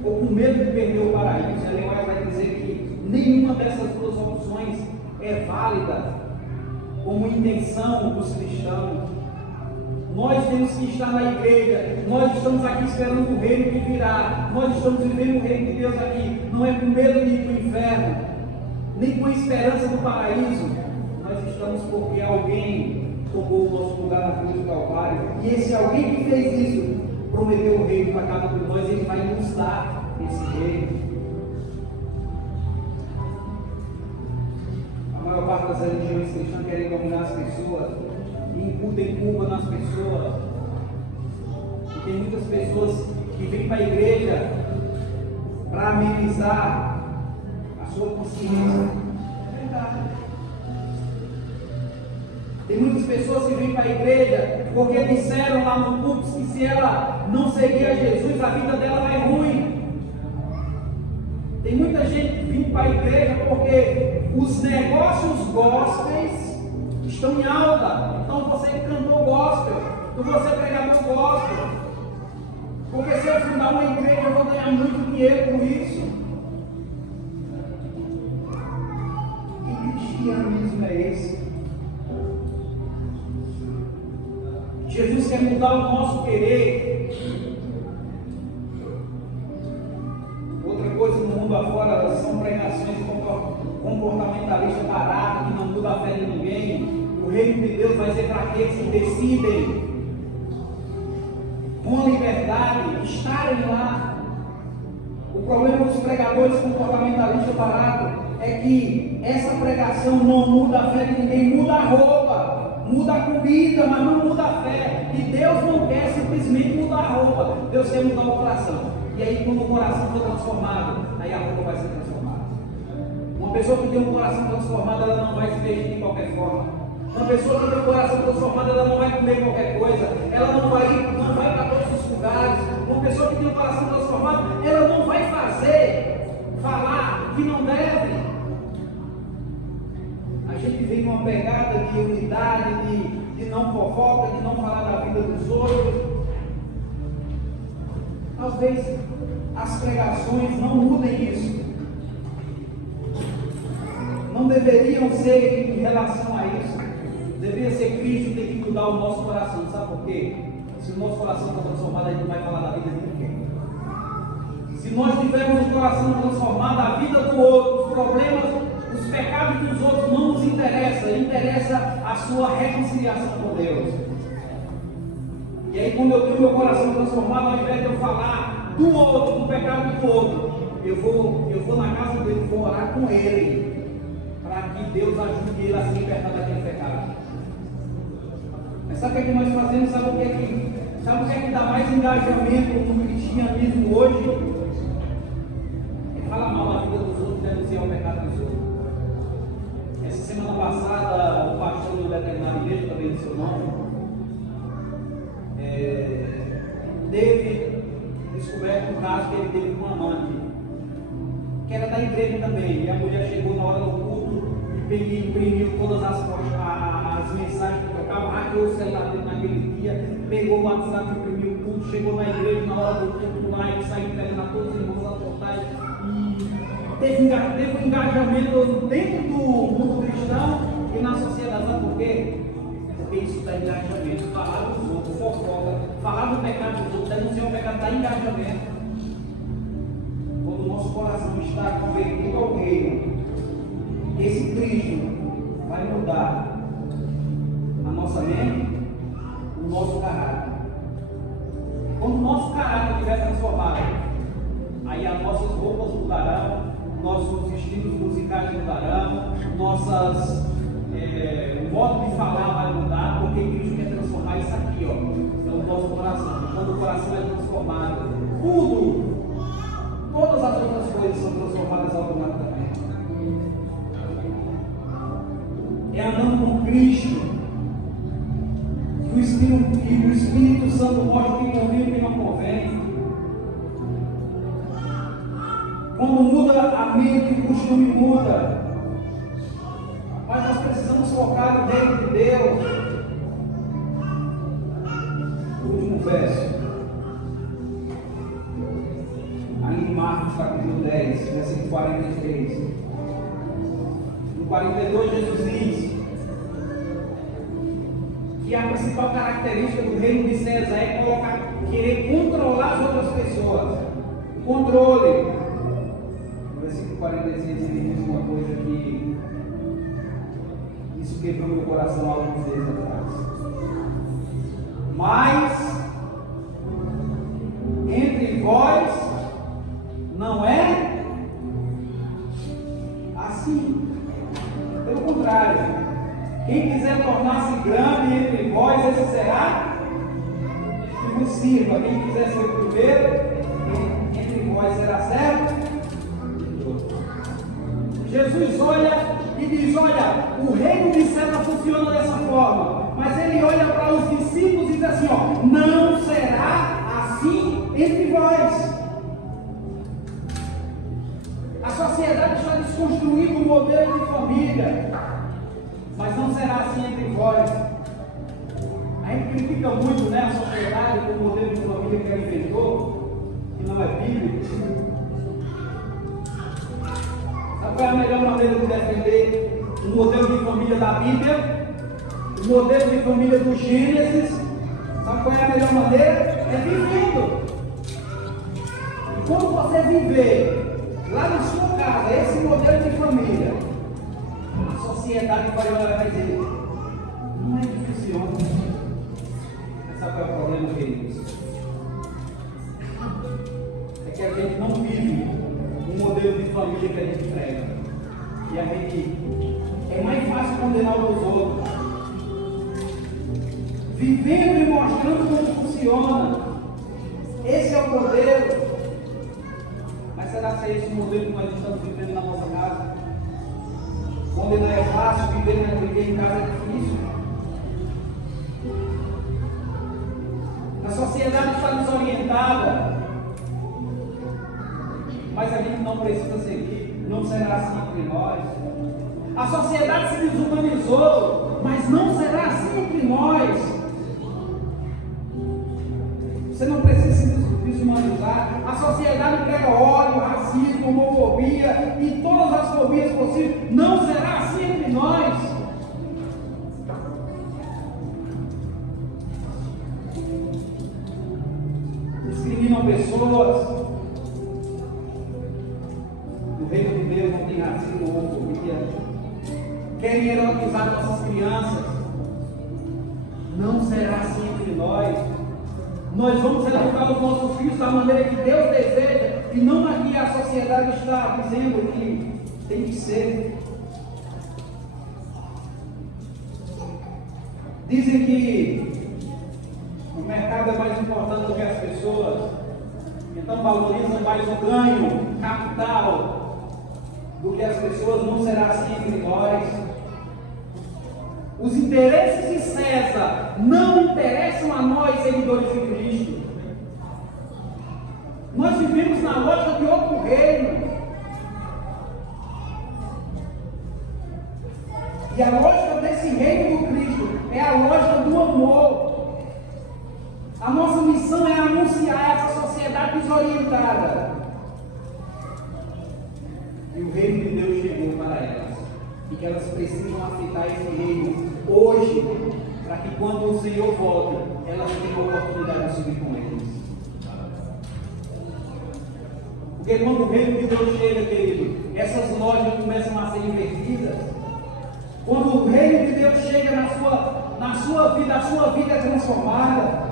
ou com medo de perder o paraíso. Ellen White vai dizer que nenhuma dessas duas opções é válida como intenção dos cristãos. Nós temos que estar na igreja, nós estamos aqui esperando o reino que virá, nós estamos vivendo o reino de Deus aqui, não é com medo de ir para o inferno, nem com a esperança do paraíso. Nós estamos porque alguém tomou o nosso lugar na cruz do Calvário, e esse alguém que fez isso prometeu o reino para cada um de nós. Ele vai nos dar esse reino. A maior parte das religiões cristãs querem dominar as pessoas e incutem culpa nas pessoas. E tem muitas pessoas que vêm para a igreja para amenizar a sua consciência. É verdade. Tem muitas pessoas que vêm para a igreja porque disseram lá no púlpito que se ela não seguir a Jesus, a vida dela vai ruim. Tem muita gente vindo para a igreja porque os negócios gospels estão em alta. Então você cantou gospel, então você pregador gospel. Porque se eu fundar uma igreja, eu vou ganhar muito dinheiro com isso. Que cristianismo é esse? Jesus quer mudar o nosso querer. Outra coisa no mundo afora são pregações comportamentalistas baratas que não mudam a fé de ninguém. O reino de Deus vai ser para aqueles que decidem com a liberdade estarem lá. O problema dos pregadores comportamentalistas baratos é que essa pregação não muda a fé de ninguém, muda a roupa. Muda a comida, mas não muda a fé. E Deus não quer simplesmente mudar a roupa. Deus quer mudar o coração. E aí quando o coração for transformado, aí a roupa vai ser transformada. Uma pessoa que tem um coração transformado, ela não vai se vestir de qualquer forma. Uma pessoa que tem um coração transformado, ela não vai comer qualquer coisa. Ela não vai para todos os lugares. Uma pessoa que tem um coração transformado, ela não vai falar que não deve. A gente vem numa pegada de unidade, de não fofoca, de não falar da vida dos outros. Talvez as pregações não mudem isso. Não deveriam ser em relação a isso. Deveria ser Cristo tem que mudar o nosso coração. Sabe por quê? Se o nosso coração está transformado, a gente não vai falar da vida de ninguém. Se nós tivermos o coração transformado, a vida do outro, os problemas, os pecados dos outros não nos interessam. Interessa a sua reconciliação com Deus. E aí, quando eu tenho meu coração transformado, ao invés de eu falar do outro, do pecado do outro, eu vou na casa dele, vou orar com ele, para que Deus ajude ele a se libertar daquele pecado. Mas sabe o que nós fazemos? Sabe o que é que dá mais engajamento no cristianismo hoje? É falar mal da vida dos outros, denunciar o pecado dos outros. Essa semana passada, o pastor de uma determinada igreja, também do seu nome, teve descoberto um caso que ele teve com uma amante, que era da igreja também, e a mulher chegou na hora do culto e imprimiu todas as mensagens que tocava, hackeou o celular dele naquele dia, pegou o WhatsApp, imprimiu tudo, chegou na igreja na hora do culto lá e saiu entregando a todos os irmãos lá portais, e teve um engajamento dentro do mundo cristão e na sociedade. Sabe por quê? Porque isso dá engajamento. Falar dos outros, fofoca, falar do pecado dos outros, denunciar o pecado dá engajamento. Quando o nosso coração está convertido ao reino, esse Cristo vai mudar a nossa mente, o nosso caráter. Quando o nosso caráter estiver transformado, aí as nossas roupas mudarão, nossos estilos musicais mudarão, o modo de falar vai mudar, porque Cristo quer transformar isso aqui, ó, no nosso coração. Quando o coração é transformado, todas as outras coisas são transformadas automaticamente. É andando com Cristo que o Espírito Santo mostra o que convém e o que não convém. Quando muda a mente, o costume muda. Mas nós precisamos focar no reino de Deus. O último verso. Aí em Marcos capítulo 10, versículo 43. No 42, Jesus diz que a principal característica do reino de César é querer controlar as outras pessoas. Controle. No versículo 46 ele diz uma coisa que isso quebrou meu coração há alguns dias atrás. Mas entre vós não é assim. Pelo contrário, quem quiser tornar-se grande entre vós, esse será que vos sirva. Quem quiser ser o primeiro, entre vós será servo. Jesus olha e diz: olha, o reino de César funciona dessa forma. Mas ele olha para os discípulos e diz assim: ó, não será assim entre vós. A sociedade está desconstruindo o modelo de família, mas não será assim entre vós. A gente critica muito, né, a sociedade com o modelo de família que ela inventou, que não é bíblico. Sabe qual é a melhor maneira de defender o modelo de família da Bíblia? O modelo de família do Gênesis? Sabe qual é a melhor maneira? É vivendo. E quando você viver lá na sua casa esse modelo de família, a sociedade vai olhar e vai dizer: não é que funciona. Sabe qual é o problema, queridos? É que a gente não vive o modelo de família que a gente prega. E a gente é mais fácil condenar os outros. Vivendo e mostrando como funciona. Esse é o modelo. Mas será que é esse o modelo que nós estamos vivendo na nossa casa? Onde não é fácil viver em casa é difícil. A sociedade está desorientada. Mas a gente não precisa seguir. Não será assim entre nós. A sociedade se desumanizou, mas não será assim entre nós. Você não precisa se desumanizar. A sociedade prega ódio, racismo, homofobia e todas as fobias possíveis. Não será assim entre nós. Discriminam pessoas. No reino de Deus não tem racismo ou homofobia. Querem erotizar nossas crianças. Não será assim entre nós. Nós vamos educar os nossos filhos da maneira que Deus deseja e não a que a sociedade está dizendo que tem que ser. Dizem que o mercado é mais importante do que as pessoas, então valorizam mais o ganho, capital, do que as pessoas. Não será assim entre nós. Os interesses de César não interessam a nós, seguidores de Cristo. Nós vivemos na lógica de outro reino. E a lógica desse reino do Cristo é a lógica do amor. A nossa missão é anunciar essa sociedade desorientada. E o reino de Deus chegou para elas. E que elas precisam aceitar esse reino hoje, para que quando o Senhor volte, elas tenham a oportunidade de subir com eles. Porque quando o reino de Deus chega, querido, essas lojas começam a ser invertidas. Quando o reino de Deus chega na sua vida, a sua vida é transformada.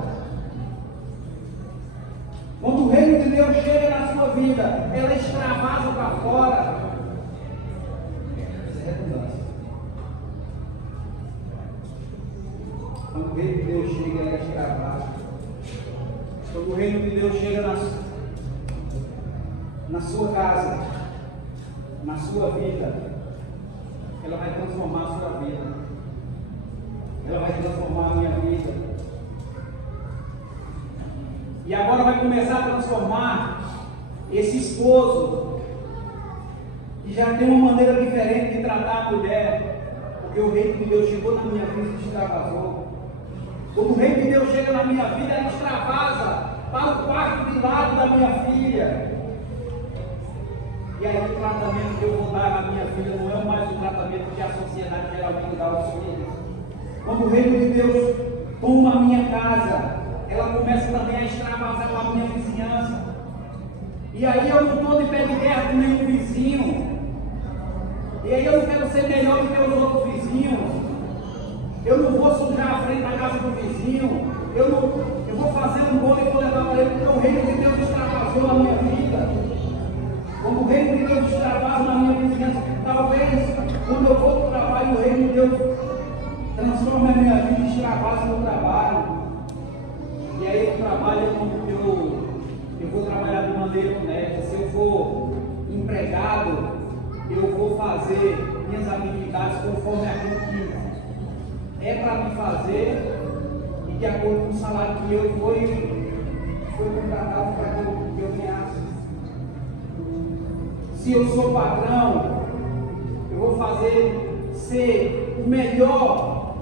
Quando o reino de Deus chega na sua vida, ela extravasa para fora. Quando o reino de Deus chega, ela extravasa. Quando o reino de Deus chega na sua casa, na sua vida, ela vai transformar a sua vida. Ela vai transformar a minha vida. E agora vai começar a transformar esse esposo, que já tem uma maneira diferente de tratar a mulher, porque o reino de Deus chegou na minha vida e extravasou. Quando o reino de Deus chega na minha vida, ela extravasa para o quarto de lado da minha filha. E aí o tratamento que eu vou dar na minha filha não é mais o tratamento que a sociedade geralmente dá aos filhos. Quando o reino de Deus toma a minha casa, ela começa também a extravasar com a minha vizinhança. E aí eu não estou de pé de guerra com nenhum vizinho. E aí eu não quero ser melhor do que os outros vizinhos. Eu não vou sujar a frente da casa do vizinho. Eu vou fazer um bolo e vou levar para ele, porque o reino de Deus extravasou na minha vida. Quando o reino de Deus extravasa na minha vizinhança, talvez quando eu vou para o trabalho, o reino de Deus transforma a minha vida e extravasa no trabalho. E aí no trabalho eu vou trabalhar de maneira honesta. Se eu for empregado, eu vou fazer minhas atividades conforme aquilo que é para me fazer e de acordo com o salário que eu foi contratado para que eu ganhasse. Se eu sou patrão, eu vou fazer ser o melhor,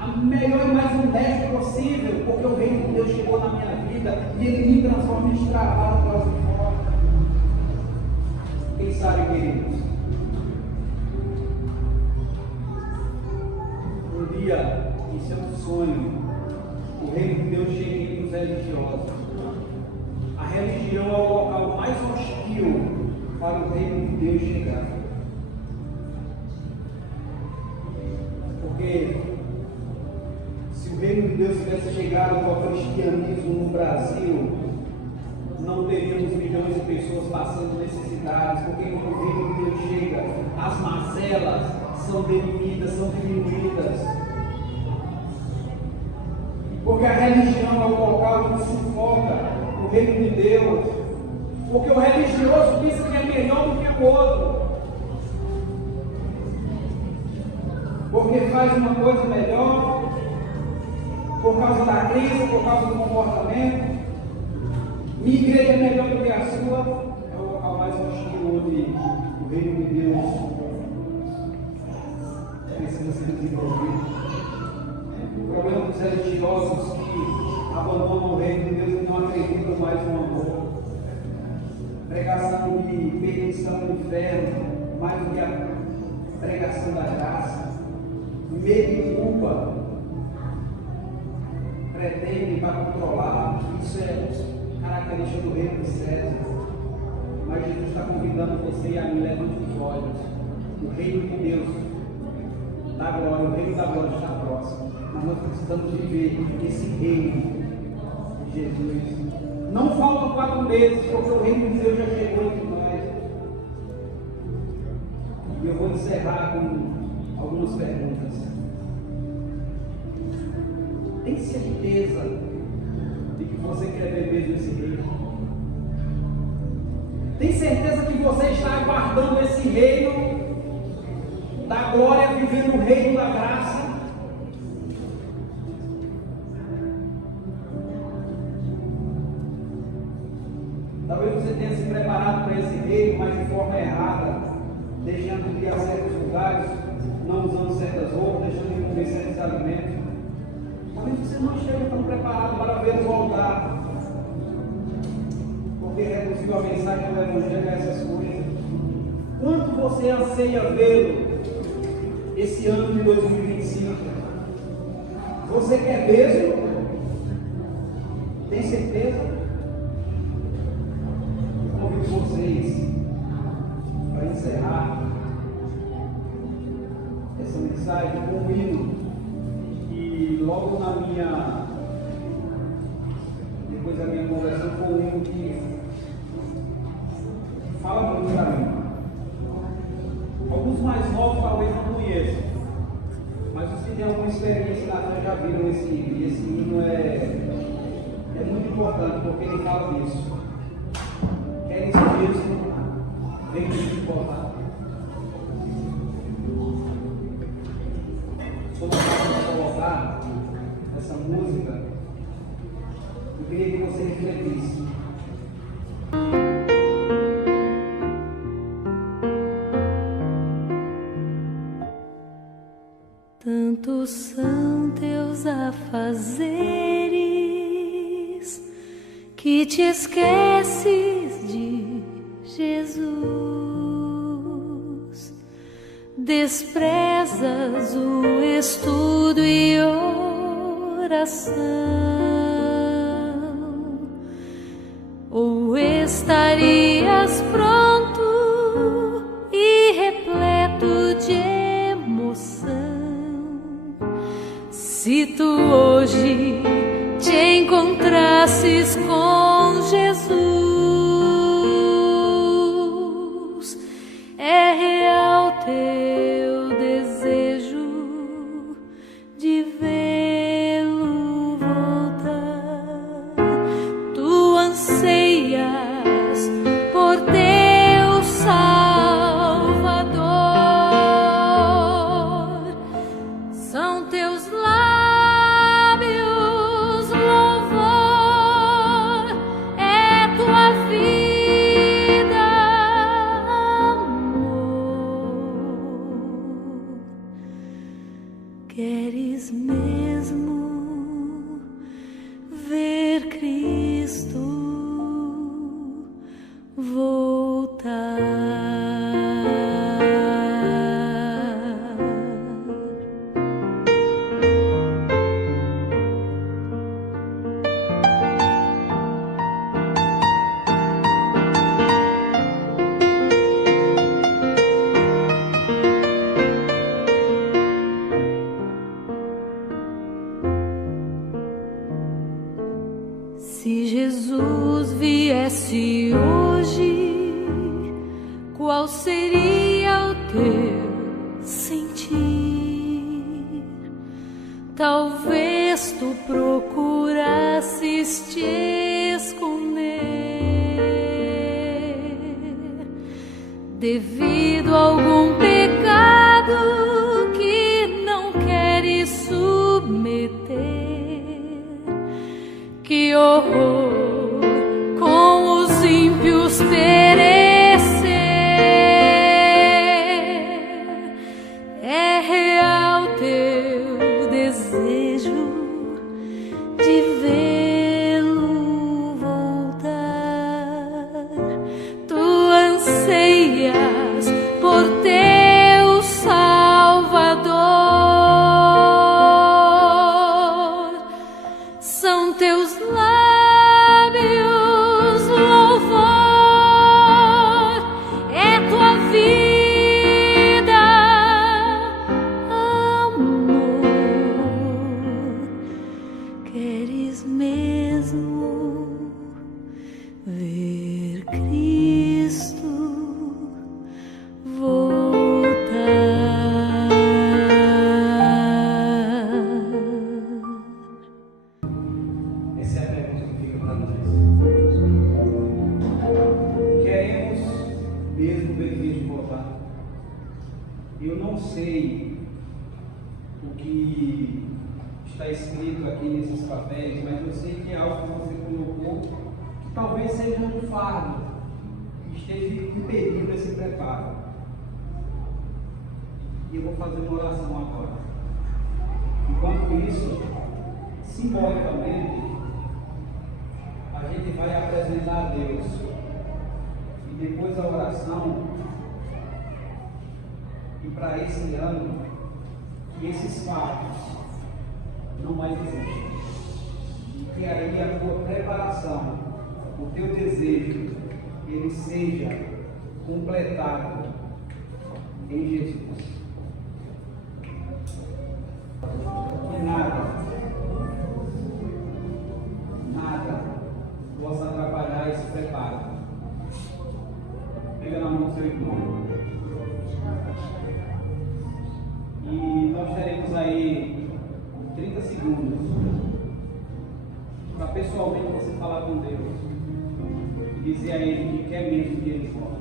a melhor e mais honesto possível, porque o reino de Deus chegou na minha vida e ele me transforma em extravado para os fora. Quem sabe, queridos? Um dia, isso é um sonho, o reino de Deus chega entre os religiosos. A religião é o local mais hostil para o reino de Deus chegar. Porque se o reino de Deus tivesse chegado com o cristianismo no Brasil, não teríamos milhões de pessoas passando necessidades, porque quando o reino de Deus chega, as mazelas são derimidas, são diminuídas. Porque a religião é o local que sufoca o reino de Deus. Porque o religioso pensa que é melhor do que o outro. Porque faz uma coisa melhor, por causa da crença, por causa do comportamento. Minha igreja é melhor do que a sua. É o local mais hostil onde o reino de Deus precisa ser desenvolvido. O problema dos religiosos que abandonam o reino de Deus e não acreditam mais no pregação de perdição do inferno, mais do que a pregação da graça, medo e culpa, pretende para controlar. Isso é característica do reino dos céus. Mas Jesus está convidando você e a mim, levante os olhos. O reino de Deus da glória, o reino da glória está próximo. Mas nós precisamos viver esse reino de Jesus. Não faltam 4 meses, porque o reino de Deus já chegou entre nós. E eu vou encerrar com algumas perguntas. Tem certeza de que você quer viver nesse reino? Tem certeza que você está aguardando esse reino da glória, vivendo o reino da graça? Talvez você tenha se preparado para esse reino, mas de forma errada, deixando de ir a certos lugares, não usando certas roupas, deixando de comer certos alimentos. Talvez você não esteja tão preparado para vê-lo voltar, porque reduziu a mensagem do Evangelho a essas coisas. Quanto você anseia vê-lo esse ano de 2025? Você quer mesmo? Tem certeza? Convido vocês para encerrar essa mensagem com um hino. E logo depois da minha conversão, com um hino que fala muito para mim. Alguns mais novos talvez não conheçam, mas os que têm alguma experiência na fé já viram esse hino. E esse hino é muito importante, porque ele fala disso. Quer isso mesmo? Vem nos importar. Como eu colocar essa música, eu queria que você refletisse. Tantos são teus afazeres que te esqueces de Jesus, desprezas o estudo e oração, ou estarias pronto e repleto de emoção, se tu hoje te encontrasses com Jesus. É real teu desejo de vê-lo voltar. Tu anseias por teu Salvador. São teus lábios louvor, é tua vida amor. Queres mesmo ver Cristo voltar? Se Jesus viesse hoje, qual seria o teu sentir? Talvez tu procurasses te esconder devido a algum pecado que não queres submeter. Que horror com os ímpios perecer. É real teu desejo de vê-lo voltar. Eu não sei o que está escrito aqui nesses papéis, mas eu sei que é algo que você colocou que talvez seja um fardo que esteja impedindo esse preparo. E eu vou fazer uma oração agora. Enquanto isso, simbolicamente, a gente vai apresentar a Deus. E depois da oração, e para esse ano, que esses fatos não mais existem. E que aí a tua preparação, o teu desejo, ele seja completado em Jesus. Que nada possa atrapalhar esse preparo. Pega na mão do seu irmão. E nós teremos aí 30 segundos para pessoalmente você falar com Deus e dizer a Ele que quer mesmo que Ele volte.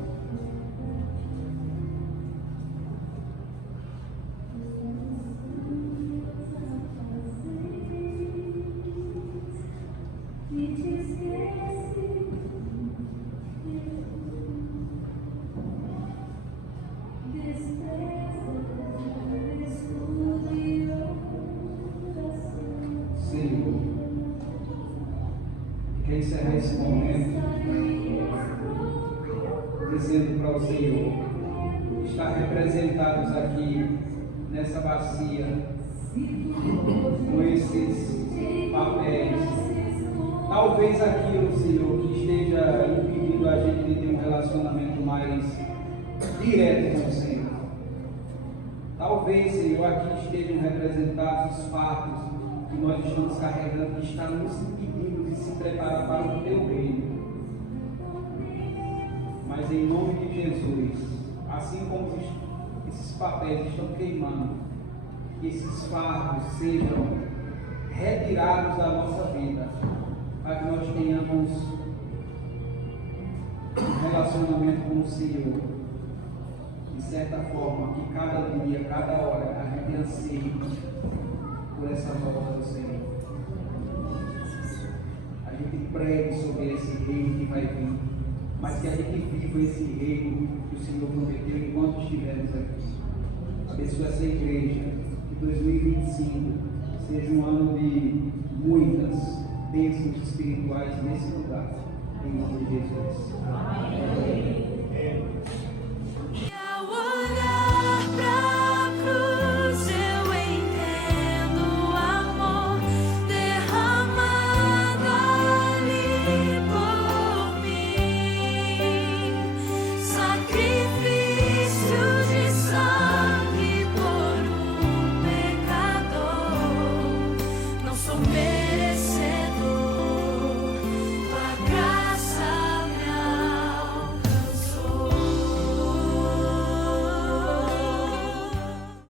Encerrar esse momento dizendo para o Senhor: estar representados aqui nessa bacia com esses papéis, talvez aquilo, Senhor, que esteja impedindo a gente de ter um relacionamento mais direto com o Senhor. Talvez, Senhor, aqui estejam representados os fatos que nós estamos carregando, que está nos impedindo de se preparar para o teu reino. Mas em nome de Jesus, assim como esses papéis estão queimando, que esses fardos sejam retirados da nossa vida, para que nós tenhamos um relacionamento com o Senhor, de certa forma, que cada dia, cada hora, a gente anseie por essa volta do Senhor. A gente pregue sobre esse reino que vai vir, mas que a gente viva esse reino que o Senhor prometeu enquanto estivermos aqui. Abençoe essa igreja, que 2025 seja um ano de muitas bênçãos espirituais nesse lugar, em nome de Jesus. Amém.